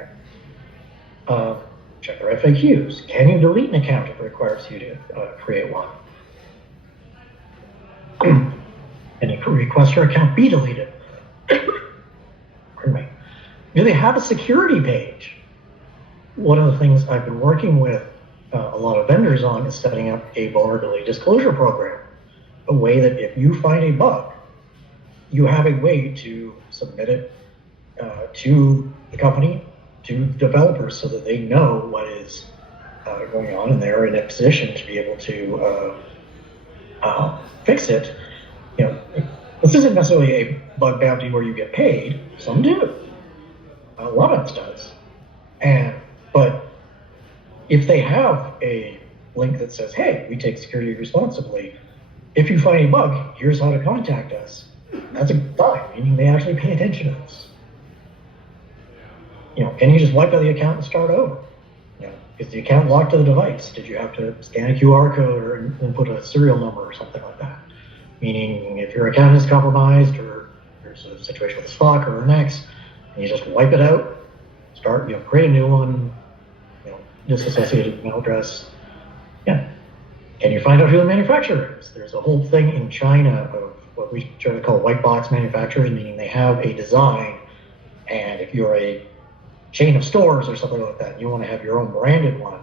right. check their FAQs. Can you delete an account if it requires you to create one? And you can request your account be deleted. Pardon me. Do they have a security page? One of the things I've been working with a lot of vendors on is setting up a vulnerability disclosure program, a way that if you find a bug, you have a way to submit it to the company, to developers, so that they know what is going on, and they're in a position to be able to fix it. You know, this isn't necessarily a bug bounty where you get paid. Some do. Lovenuts does. But if they have a link that says, hey, we take security responsibly, if you find a bug, here's how to contact us, that's a good sign, meaning they actually pay attention to this. You know, can you just wipe out the account and start over? You know, is the account locked to the device? Did you have to scan a QR code or input a serial number or something like that? Meaning, if your account is compromised or there's a situation with a stock or an X, and you just wipe it out, start, you know, create a new one, you know, disassociated email address. Yeah. Can you find out who the manufacturer is? There's a whole thing in China of what we try to call white box manufacturing, meaning they have a design, and if you're a chain of stores or something like that, and you want to have your own branded one,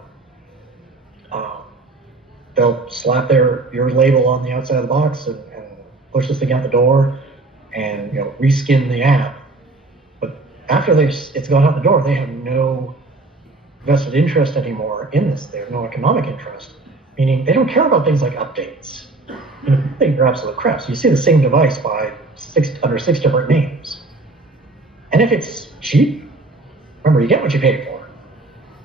they'll slap your label on the outside of the box and push this thing out the door, and, you know, reskin the app. But after it's gone out the door, they have no vested interest anymore in this. They have no economic interest, meaning they don't care about things like updates. You know, they're absolute crap. So you see the same device under 6 different names. And if it's cheap, remember, you get what you pay for.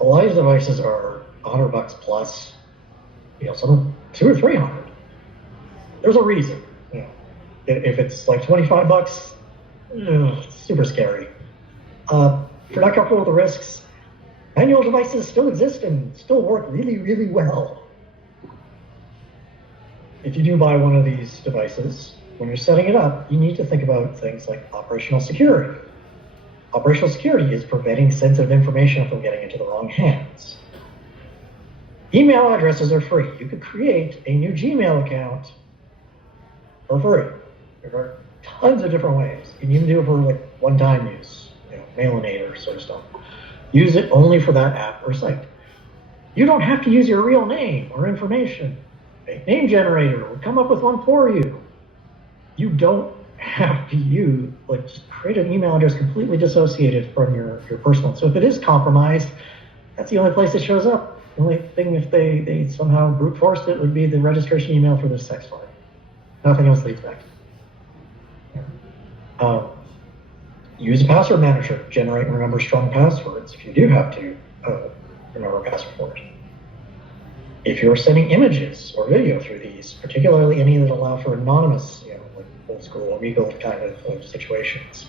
A lot of these devices are $100 plus, you know, some 200 or 300. There's a reason. You know, if it's like $25, it's super scary. If you're not comfortable with the risks, manual devices still exist and still work really, really well. If you do buy one of these devices, when you're setting it up, you need to think about things like operational security. Operational security is preventing sensitive information from getting into the wrong hands. Email addresses are free. You could create a new Gmail account for free. There are tons of different ways. You can even do it for like one-time use, you know, Mailinator sort of stuff. Use it only for that app or site. You don't have to use your real name or information. A name generator will come up with one for you. You don't have to just create an email address completely dissociated from your personal. So if it is compromised, that's the only place it shows up. The only thing, if they somehow brute forced it, would be the registration email for this sex file. Nothing else leads back to it. Use a password manager. Generate and remember strong passwords if you do have to remember a password for it. If you're sending images or video through these, particularly any that allow for anonymous, you know, like old school Amigo kind of situations,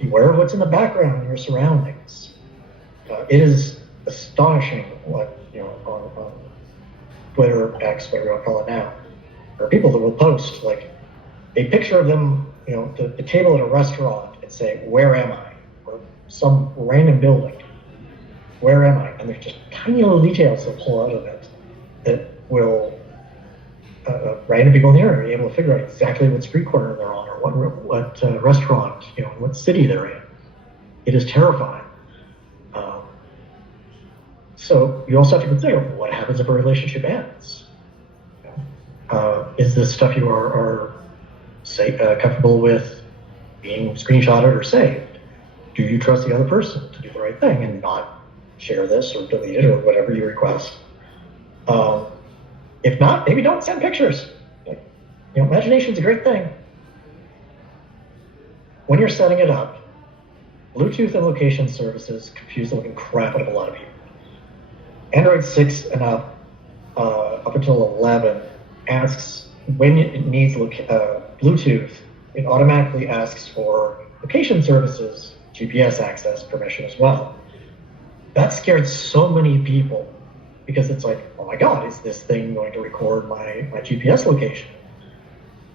beware of what's in the background in your surroundings. It is astonishing what, you know, on Twitter, X, whatever you want to call it now, there are people that will post like a picture of them, you know, the table at a restaurant and say, "Where am I?" or some random building, "Where am I?" And there's just tiny little details they'll pull out of it that will random people in the area be able to figure out exactly what street corner they're on or what restaurant, you know, what city they're in. It is terrifying. So you also have to consider what happens if a relationship ends. Is this stuff you are comfortable with being screenshotted or saved? Do you trust the other person to do the right thing and not share this or delete it or whatever you request? If not, maybe don't send pictures. You know, imagination's a great thing. When you're setting it up, Bluetooth and location services confuse the living crap out of a lot of people. Android 6 and up until 11 asks when it needs Bluetooth, it automatically asks for location services, GPS access permission as well. That scared so many people because it's like, oh my God, is this thing going to record my GPS location?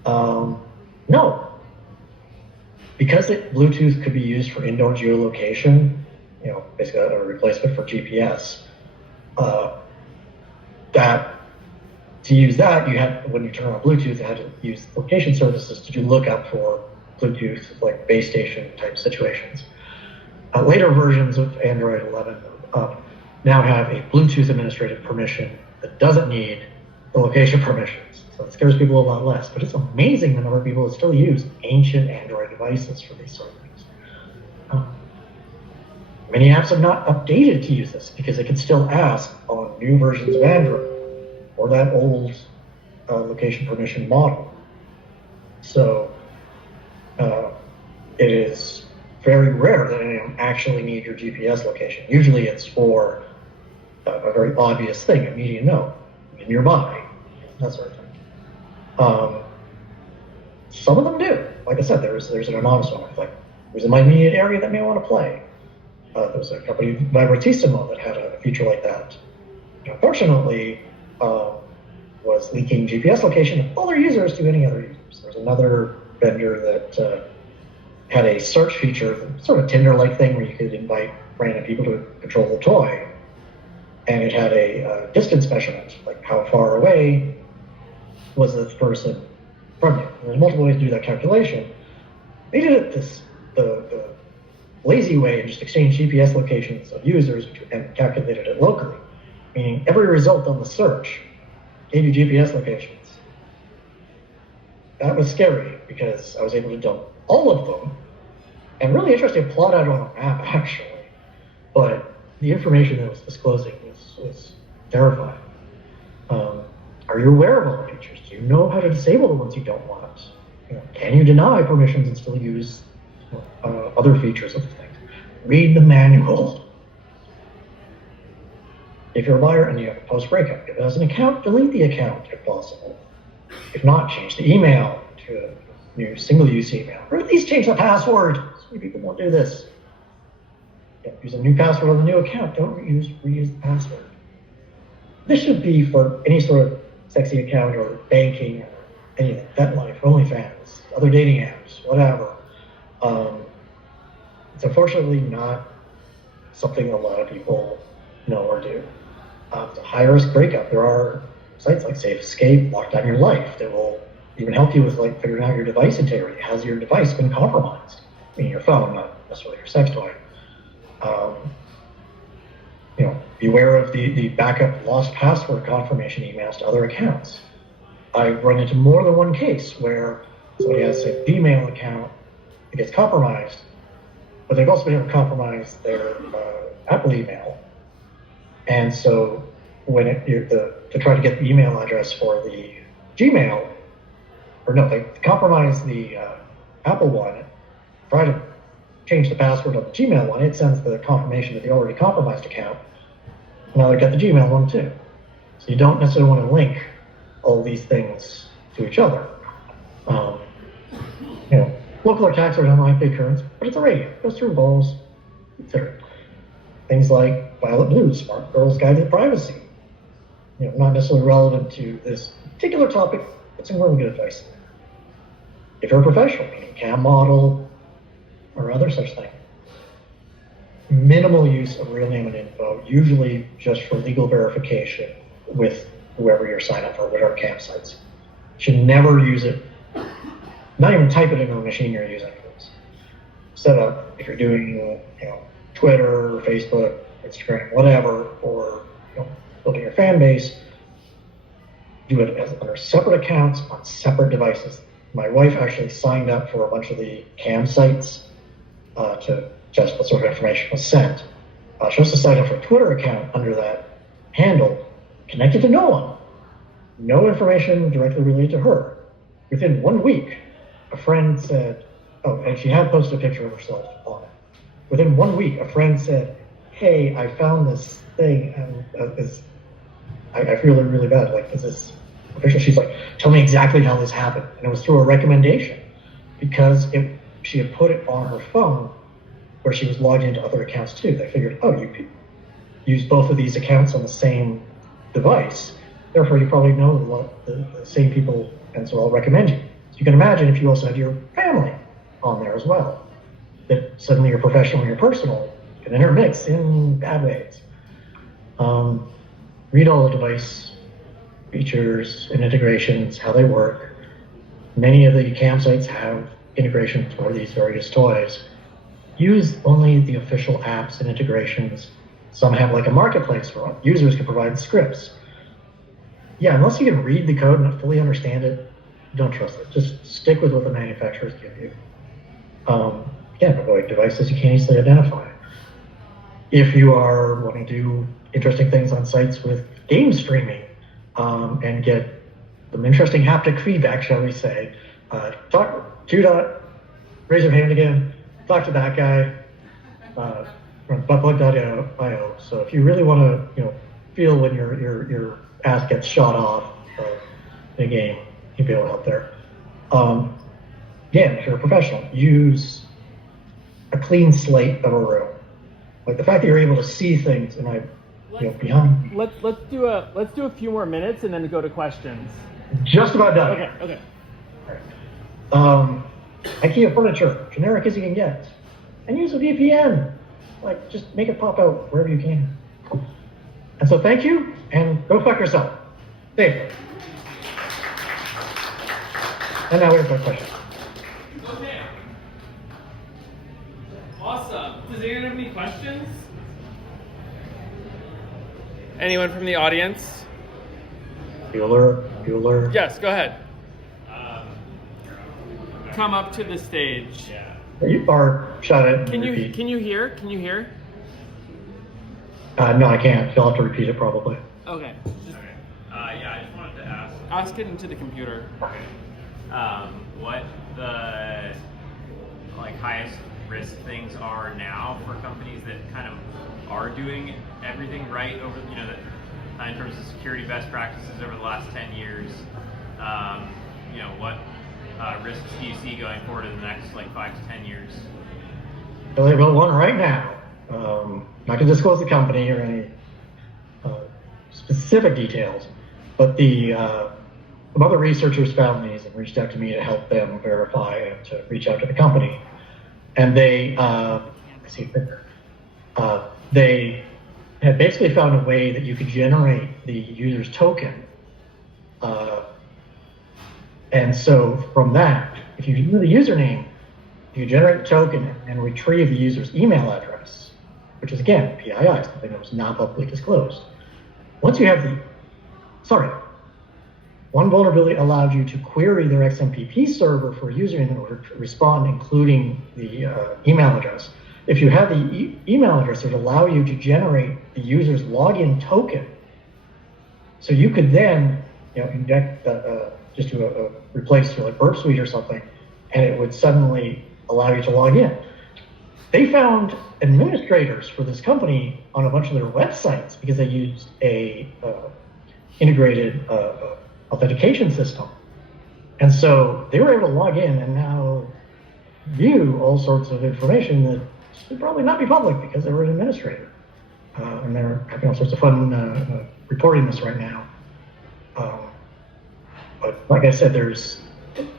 No. Because Bluetooth could be used for indoor geolocation, you know, basically a replacement for GPS, that to use that, you had, when you turn on Bluetooth, you had to use location services to do lookup for Bluetooth, like base station type situations. Later versions of Android 11 now have a Bluetooth administrative permission that doesn't need the location permissions. So it scares people a lot less, but it's amazing the number of people that still use ancient Android devices for these sort of things. Many apps have not updated to use this because they can still ask on new versions of Android or that old location permission model. So it is very rare that any of them actually need your GPS location. Usually it's for a very obvious thing, a media node, nearby, that sort of thing. Some of them do. Like I said, there's an anonymous one. Like, who's in my immediate area that may want to play? There was a company, Vibratissimo, that had a feature like that. Unfortunately, was leaking GPS location of other users to any other users. There's another vendor that had a search feature, sort of Tinder-like thing where you could invite random people to control the toy. And it had a distance measurement, like how far away was this person from you. There's multiple ways to do that calculation. They did it the lazy way and just exchanged GPS locations of users and calculated it locally. Meaning every result on the search gave you GPS locations. That was scary because I was able to dump all of them and really interesting to plot out on a map actually. But the information that was disclosing was terrifying. Are you aware of all the features? Do you know how to disable the ones you don't want? Can you deny permissions and still use other features of the thing? Read the manual. If you're a buyer and you have a post breakup, if it has an account, delete the account if possible. If not, change the email to a new single-use email, or at least change the password. So many people won't do this. Use a new password on the new account. Don't reuse the password. This should be for any sort of sexy account or banking or anything. FetLife, OnlyFans, other dating apps, whatever. It's unfortunately not something a lot of people know or do. It's a high-risk breakup. There are sites like Safe Escape, Lock Down Your Life, that will even help you with like figuring out your device integrity. Has your device been compromised? I mean, your phone, not necessarily your sex toy. Beware of the backup lost password confirmation emails to other accounts. I've run into more than one case where somebody has a Gmail account that gets compromised, but they've also been able to compromise their Apple email. And so when to try to get the email address for the Gmail, they compromise the Apple one, try to change the password of the Gmail one, it sends the confirmation that the already compromised account. Now they've got the Gmail one too. So you don't necessarily want to link all these things to each other. Local attacks are unlikely occurrence, but it's a radio. It goes through walls, etc. Things like Violet Blues, Smart Girls Guide to Privacy. Not necessarily relevant to this particular topic, but some really good advice. If you're a professional, meaning cam model or other such thing, minimal use of real name and info, usually just for legal verification with whoever you're signed up for, whatever campsites. Should never use it, not even type it into the machine you're using. Set up, if you're doing Twitter, Facebook, Instagram, whatever, or building your fan base, do it under separate accounts on separate devices. My wife actually signed up for a bunch of the cam sites to just what sort of information was sent. She also signed up for a Twitter account under that handle, connected to no one. No information directly related to her. Within 1 week, a friend said, and she had posted a picture of herself on it. Within 1 week, a friend said, hey, I found this thing, and I feel really bad. Like, is this official? She's like, tell me exactly how this happened. And it was through a recommendation, because she had put it on her phone where she was logged into other accounts too. They figured, you could use both of these accounts on the same device. Therefore, you probably know the same people, and so I'll recommend you. So you can imagine if you also had your family on there as well, that suddenly your professional and your personal can intermix in bad ways. read all the device features and integrations, how they work. Many of the campsites have integrations for these various toys. Use only the official apps and integrations. Some have like a marketplace where users can provide scripts. Yeah, unless you can read the code and fully understand it, don't trust it. Just stick with what the manufacturers give you. Again, avoid devices you can't easily identify. If you are wanting to do interesting things on sites with game streaming and get some interesting haptic feedback, shall we say, raise your hand again, talk to that guy from buttplug.io. So if you really want to, feel when your ass gets shot off in a game, you'll be able to help there. Again, if you're a professional, use a clean slate of a room. Like the fact that you're able to see things, and behind. Let's do a few more minutes and then go to questions. Just about done. Okay. All right. IKEA furniture, generic as you can get, and use a VPN. Like just make it pop out wherever you can. And so thank you, and go fuck yourself. Safely. And now we're for questions. Okay. Awesome. Does anyone have any questions? Anyone from the audience? Bueller. Yes, go ahead. Come up to the stage. You are shut it. Can you hear? Can you hear? No, I can't. You'll have to repeat it probably. Okay. Yeah, I just wanted to ask. Ask it into the computer. Okay. What the highest risk things are now for companies that kind of are doing everything right over in terms of security best practices over the last 10 years. What risks do you see going forward in the next 5 to 10 years? Well, they've got one right now. Not going to disclose the company or any specific details, but some other researchers found these and reached out to me to help them verify and to reach out to the company. And they had basically found a way that you could generate the user's token. And so from that, if you know the username, you generate the token and retrieve the user's email address, which is again PII, something that was not publicly disclosed. Once you have one vulnerability allowed you to query their XMPP server for a username in order to respond, including the email address. If you have the email address, it would allow you to generate the user's login token. So you could then, inject just to replace like Burp Suite or something, and it would suddenly allow you to log in. They found administrators for this company on a bunch of their websites because they used a integrated authentication system. And so they were able to log in and now view all sorts of information that should probably not be public because they were an administrator. And they're having all sorts of fun reporting this right now. But like I said, this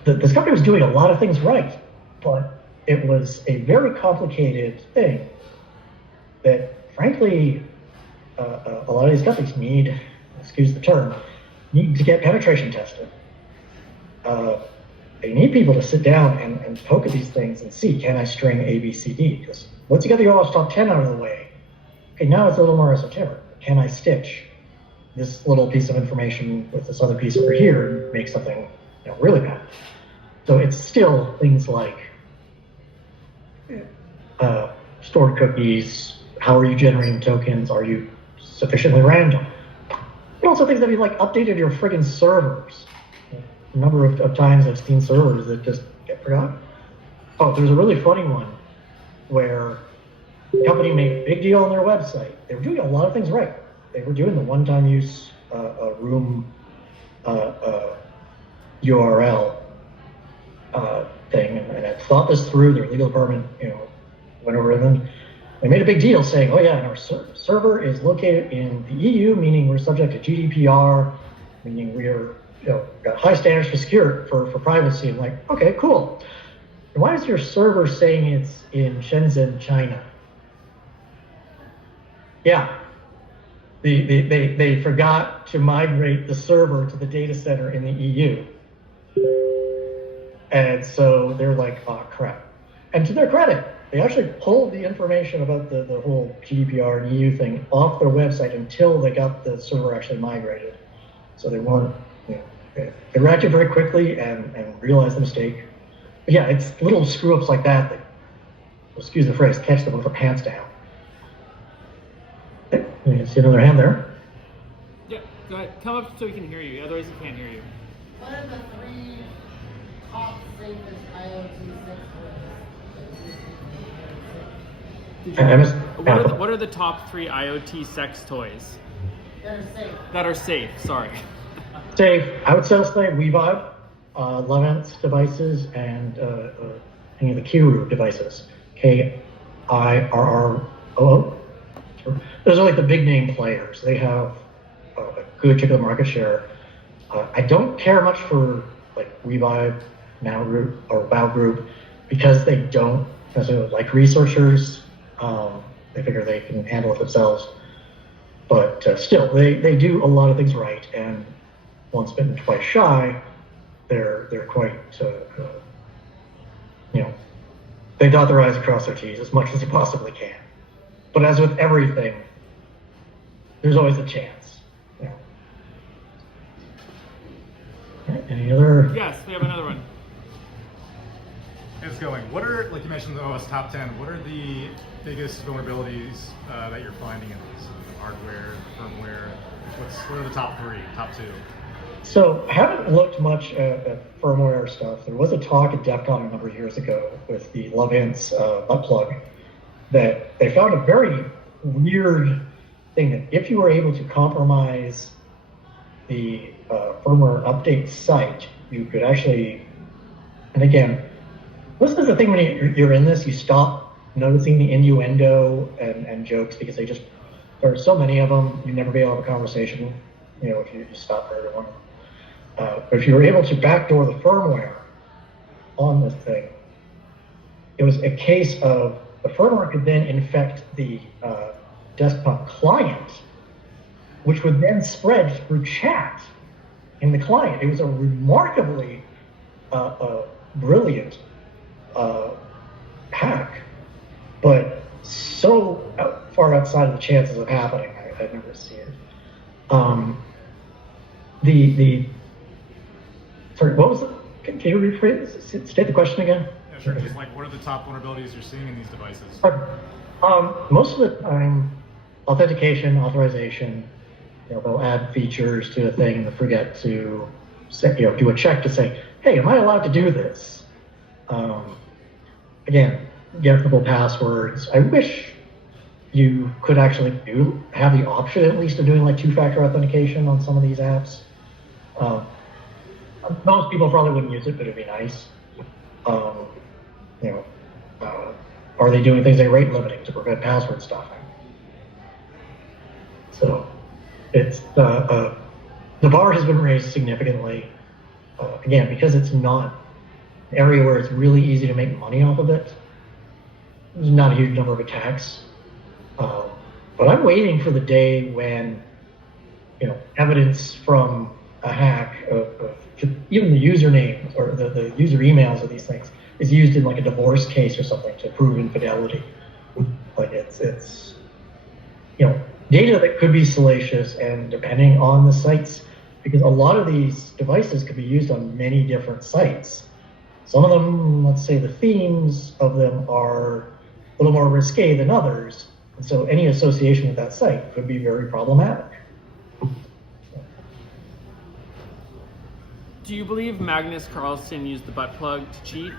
company was doing a lot of things right, but it was a very complicated thing that, frankly, a lot of these companies need, excuse the term, need to get penetration tested. They need people to sit down and poke at these things and see, can I string A, B, C, D? Because once you get the OWASP top 10 out of the way, okay, now it's a little more esoteric. Can I stitch this little piece of information with this other piece over here and make something really bad? So it's still things like stored cookies, how are you generating tokens, are you sufficiently random? And also things that you updated your friggin' servers. A number of times I've seen servers that just get forgotten. Oh, there's a really funny one where the company made a big deal on their website. They were doing a lot of things right. They were doing the one-time use room URL thing, and I thought this through. Their legal department, went over it, and they made a big deal saying, "Oh yeah, and our server is located in the EU, meaning we're subject to GDPR, meaning we're got high standards for privacy." I'm like, okay, cool. And why is your server saying it's in Shenzhen, China? Yeah. they forgot to migrate the server to the data center in the EU. And so they're like, oh crap. And to their credit, they actually pulled the information about the whole GDPR and EU thing off their website until they got the server actually migrated. So they weren't, they reacted very quickly and realized the mistake. But yeah, it's little screw ups like that excuse the phrase, catch them with their pants down. Okay, you see another hand there. Yeah, go ahead. Come up so we can hear you. Otherwise, we can't hear you. What are the 3 top safest IoT sex toys? What are the top 3 IoT sex toys That are safe. that are safe? Sorry. Safe, I would say WeVibe, Levance devices, and any of the Kiru devices. KIRROO. Those are like the big name players. They have a good chunk of the market share. I don't care much for like WeVibe, Now Group, or Wow Group because they don't necessarily like researchers. They figure they can handle it themselves. But still, they do a lot of things right, and once bitten, twice shy. They're quite they dot their I's and cross their T's as much as they possibly can. But as with everything, there's always a chance. Okay, any other? Yes, we have another one. How's it going? What are, like you mentioned, the OS top 10, what are the biggest vulnerabilities that you're finding in these? Hardware, firmware, what are the top 3, top 2? So I haven't looked much at firmware stuff. There was a talk at DEF CON a number of years ago with the Levance butt plug that they found a very weird thing that if you were able to compromise the firmware update site, you could actually, and again, this is the thing when you're in this, you stop noticing the innuendo and jokes because there are so many of them, you never be able to have a conversation, if you just stop for everyone. But if you were able to backdoor the firmware on this thing, it was a case of the firmware could then infect the desktop client, which would then spread through chat in the client. It was a remarkably brilliant hack, but so far outside of the chances of happening, I'd never see it. Sorry, what was it? Can you rephrase? State the question again? Yeah, sure. Just like, what are the top vulnerabilities you're seeing in these devices? Most of the time, authentication, authorization, they'll add features to a thing and they'll forget to set, do a check to say, hey, am I allowed to do this? Again, guessable passwords. I wish you could actually have the option at least of doing like 2-factor authentication on some of these apps. Most people probably wouldn't use it, but it'd be nice. Are they doing things like rate limiting to prevent password stuffing? So it's the bar has been raised significantly. Again, because it's not an area where it's really easy to make money off of it. There's not a huge number of attacks. But I'm waiting for the day when, evidence from a hack of even the username or the user emails of these things is used in like a divorce case or something to prove infidelity. Like it's data that could be salacious, and depending on the sites, because a lot of these devices could be used on many different sites. Some of them, let's say the themes of them are a little more risque than others. And so any association with that site could be very problematic. Do you believe Magnus Carlsen used the butt plug to cheat?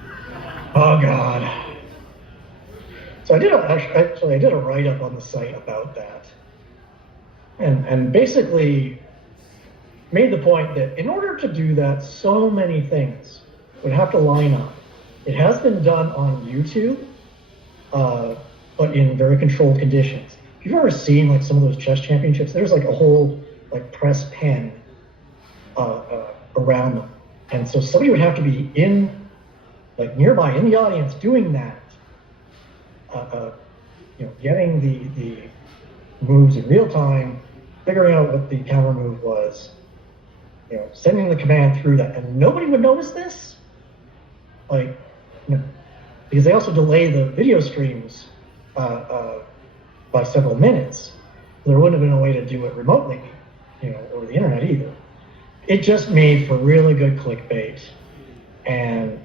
Oh God. So I did a write-up on the site about that. And basically made the point that in order to do that, so many things would have to line up. It has been done on YouTube, but in very controlled conditions. If you've ever seen like some of those chess championships, there's like a whole like press pen around them. And so somebody would have to be nearby in the audience doing that, getting the moves in real time figuring out what the camera move was, sending the command through that, and nobody would notice this, like, because they also delay the video streams by several minutes. There wouldn't have been a way to do it remotely, over the internet either. It just made for really good clickbait, and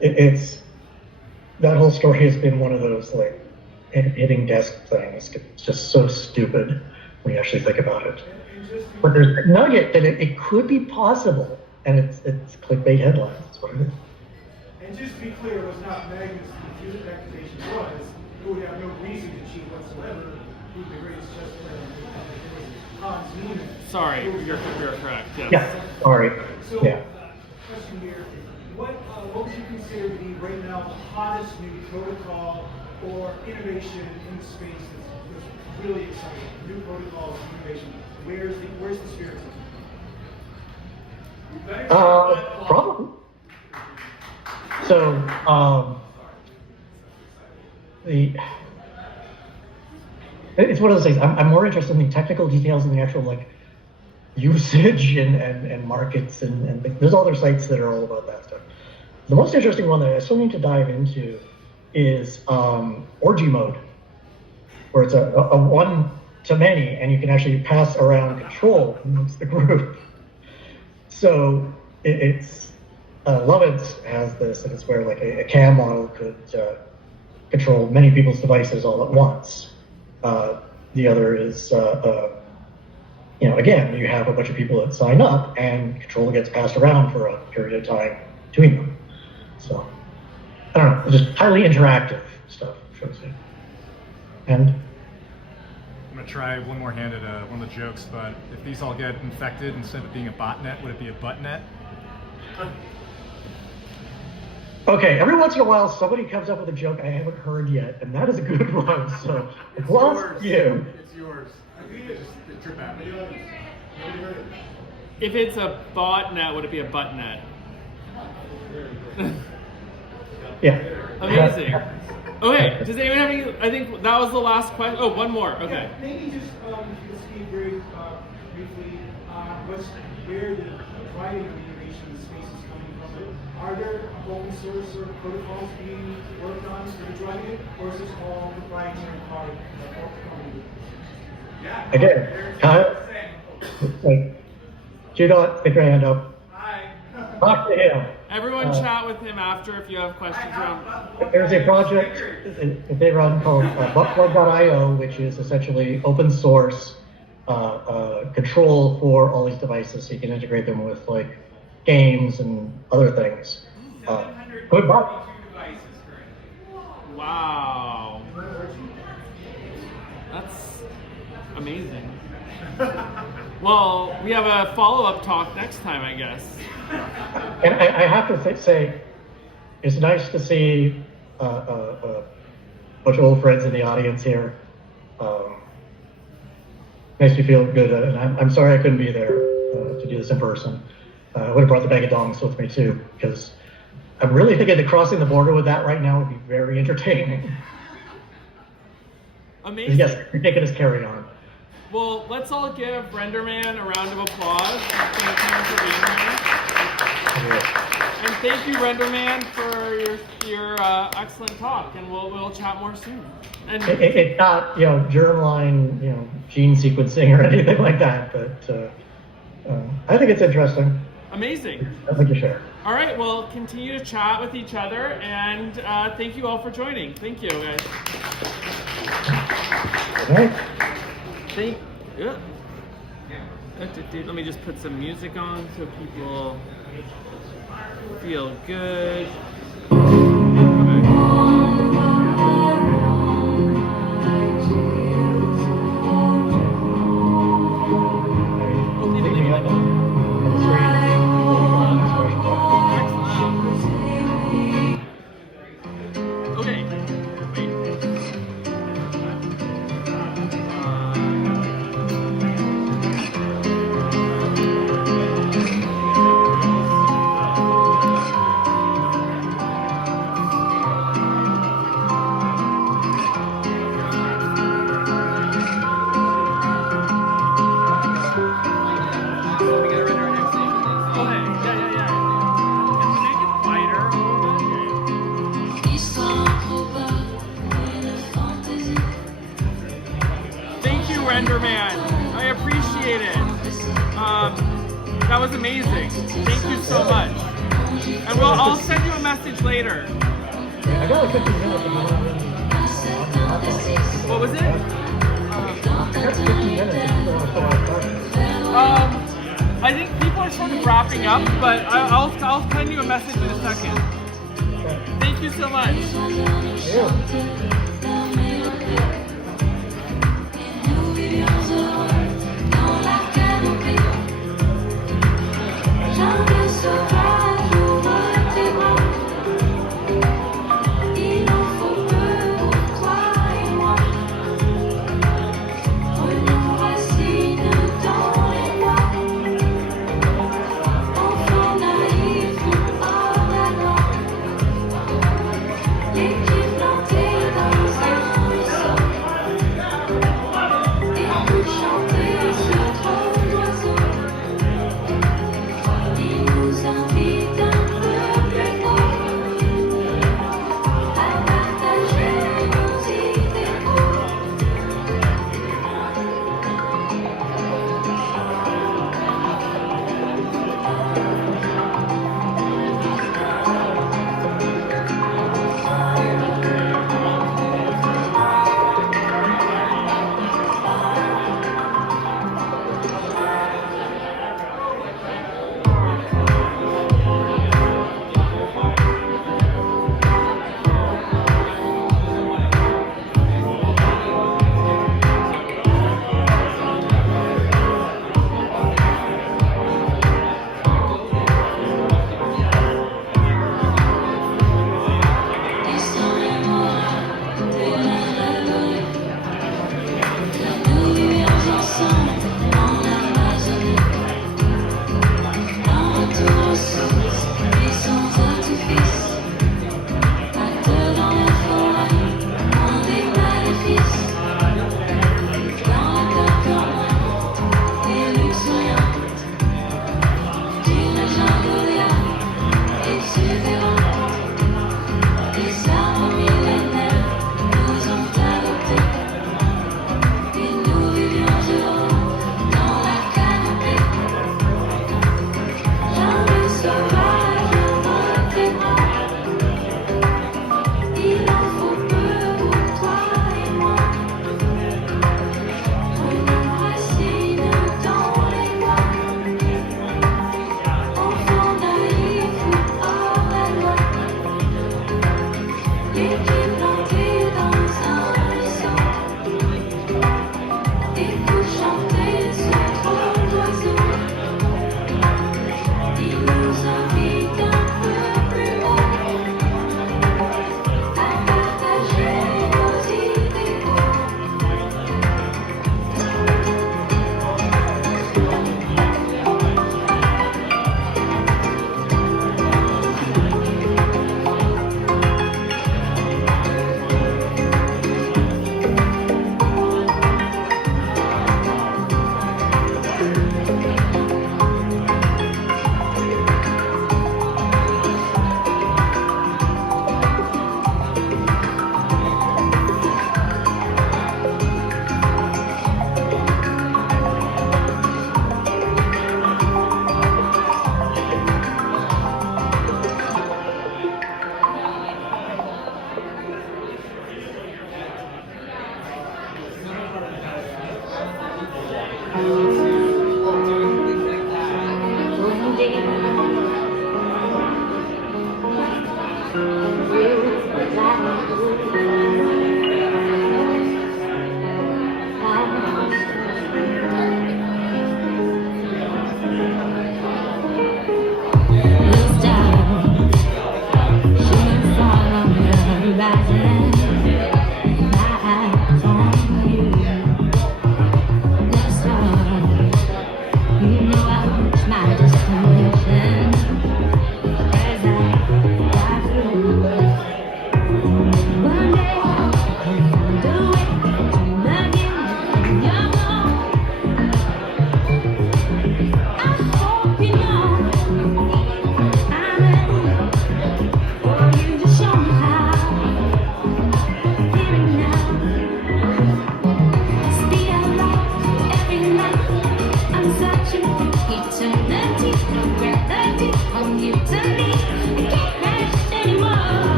it's that whole story has been one of those like hitting desk things. It's just so stupid when you actually think about it. But there's a nugget that it could be possible, and it's clickbait headlines. That's what it is. And just to be clear, it was not Magnus whose accusation was. Who would have no reason to cheat whatsoever. Who's the greatest chess player in the world? It was Hans Niemann. Sorry, you're correct. Yes. Yeah. Sorry. So, Yeah. question here: what would you consider to be right now the hottest new protocol or innovation in the space that's really exciting? New protocols, innovation. Where's the spirit? Probably. So, it's one of those things. I'm more interested in the technical details and the actual like usage and markets and there's other sites that are all about that stuff. The most interesting one that I still need to dive into is orgy mode, where it's a one-to-many, and you can actually pass around control amongst the group. So it's Lovitz has this, and it's where like a CAM model could control many people's devices all at once. The other is, again, you have a bunch of people that sign up, and control gets passed around for a period of time between them. So I don't know, just highly interactive stuff, should I say. And I'm gonna try one more hand at one of the jokes, but if these all get infected, instead of being a botnet, would it be a buttnet? okay, every once in a while, somebody comes up with a joke I haven't heard yet, and that is a good one. So applause for you. It's yours. Just trip out. If it's a botnet, would it be a buttnet? Yeah. Amazing. Okay, does anyone have any? I think that was the last question. Oh, one more. Okay. Yeah, maybe just if you could speak very briefly where the driving of the innovation in the space is coming from. Are there open source sort of protocols being worked on for driving it, or is this all proprietary product company? Yeah. Again, Kyle, like, do not stick your hand up. Hi. Talk to him. Everyone chat with him after if you have questions around. There's a project that they run called buttplug.io, which is essentially open source control for all these devices, so you can integrate them with like games and other things. Good luck. Wow. That's amazing. Well, we have a follow-up talk next time, I guess. And I have to say, it's nice to see a bunch of old friends in the audience here. Makes me feel good, and I'm sorry I couldn't be there to do this in person. I would have brought the bag of dongs with me too, because I'm really thinking that crossing the border with that right now would be very entertaining. Amazing. Yes, ridiculous carry on. Well, let's all give Renderman a round of applause. Thank you for being here. And thank you, Renderman, for your excellent talk. And we'll chat more soon. And It's not germline gene sequencing or anything like that, but I think it's interesting. amazing. I think you share. All right, well, continue to chat with each other, and thank you all for joining. Thank you, guys. All right. Yeah. Let me just put some music on so people feel good. Slenderman. I appreciate it. That was amazing. Thank you so much. And I'll send you a message later. I got like 15 minutes. What was it? I got 15 minutes if you want to put out questions. I think people are sort of wrapping up, but I'll send you a message in a second. Thank you so much. L'équipe plantée dans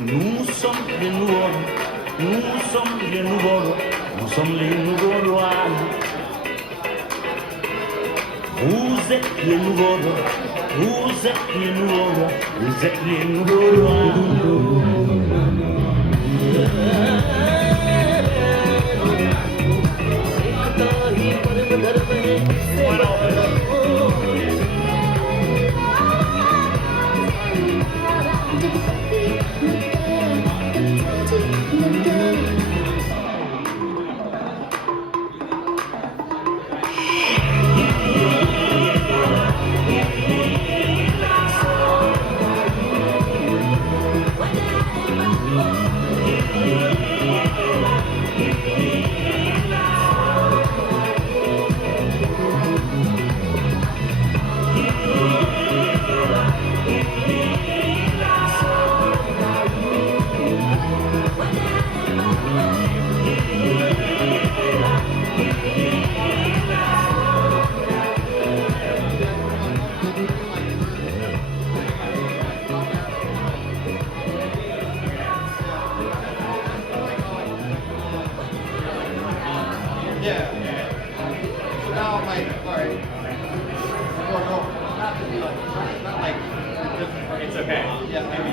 Nous something Yeah. So now I'm like, alright. Oh no, not like. It's okay. Yeah,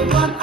I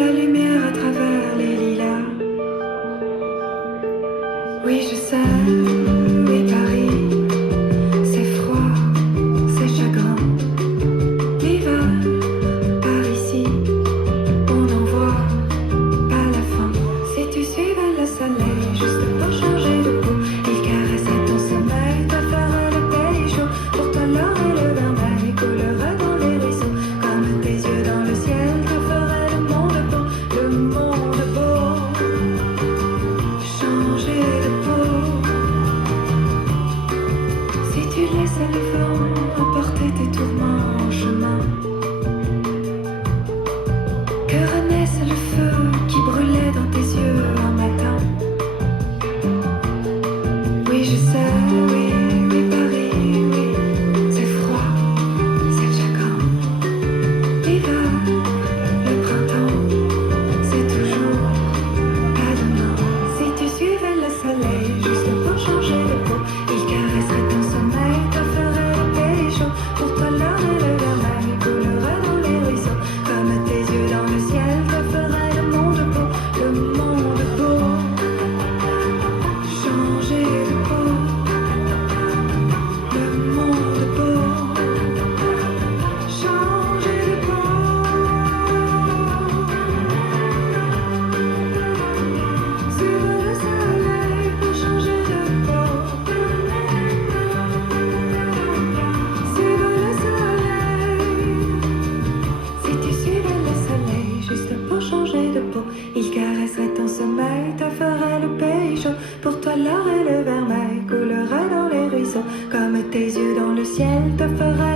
la lumière à travers les lilas. Oui, je sais, oui, Paris, c'est froid, c'est chagrin. L'hiver, par ici, on n'en voit pas la fin. Si tu suivais le soleil, juste pour changer de peau, il caresserait ton sommeil, te ferait le pays chaud. Pour toi, l'or et le vermeil coulerait dans les ruisseaux. Comme tes yeux dans le ciel, te ferait le monde beau, le monde beau. Changer de peau. Si tu laissais le vent emporter tes tourments en chemin, que renaisse le feu qui brûlait dans tes yeux un matin. Oui, je sais, oui, oui, Paris, oui, c'est froid, c'est le chagrin. L'hiver, le printemps, c'est toujours pas demain. Si tu suivais le soleil juste pour changer de peau, il caresserait ton sommeil, te ferait le pays chaud. Pour toi, l'or et le vermeil coulerait dans les ruisseaux. Comme tes yeux dans le ciel, te ferait le monde beau, le monde beau. Changer de peau, le monde beau. Changer de peau. Suivre le soleil pour changer de peau. Suivre le soleil. Si tu suivais le soleil juste pour changer de peau, il caresserait ton sommeil, te ferait le pays chaud. Pour toi, l'or et le vermeil coulerait dans les ruisseaux. Comme tes yeux dans le ciel, te ferait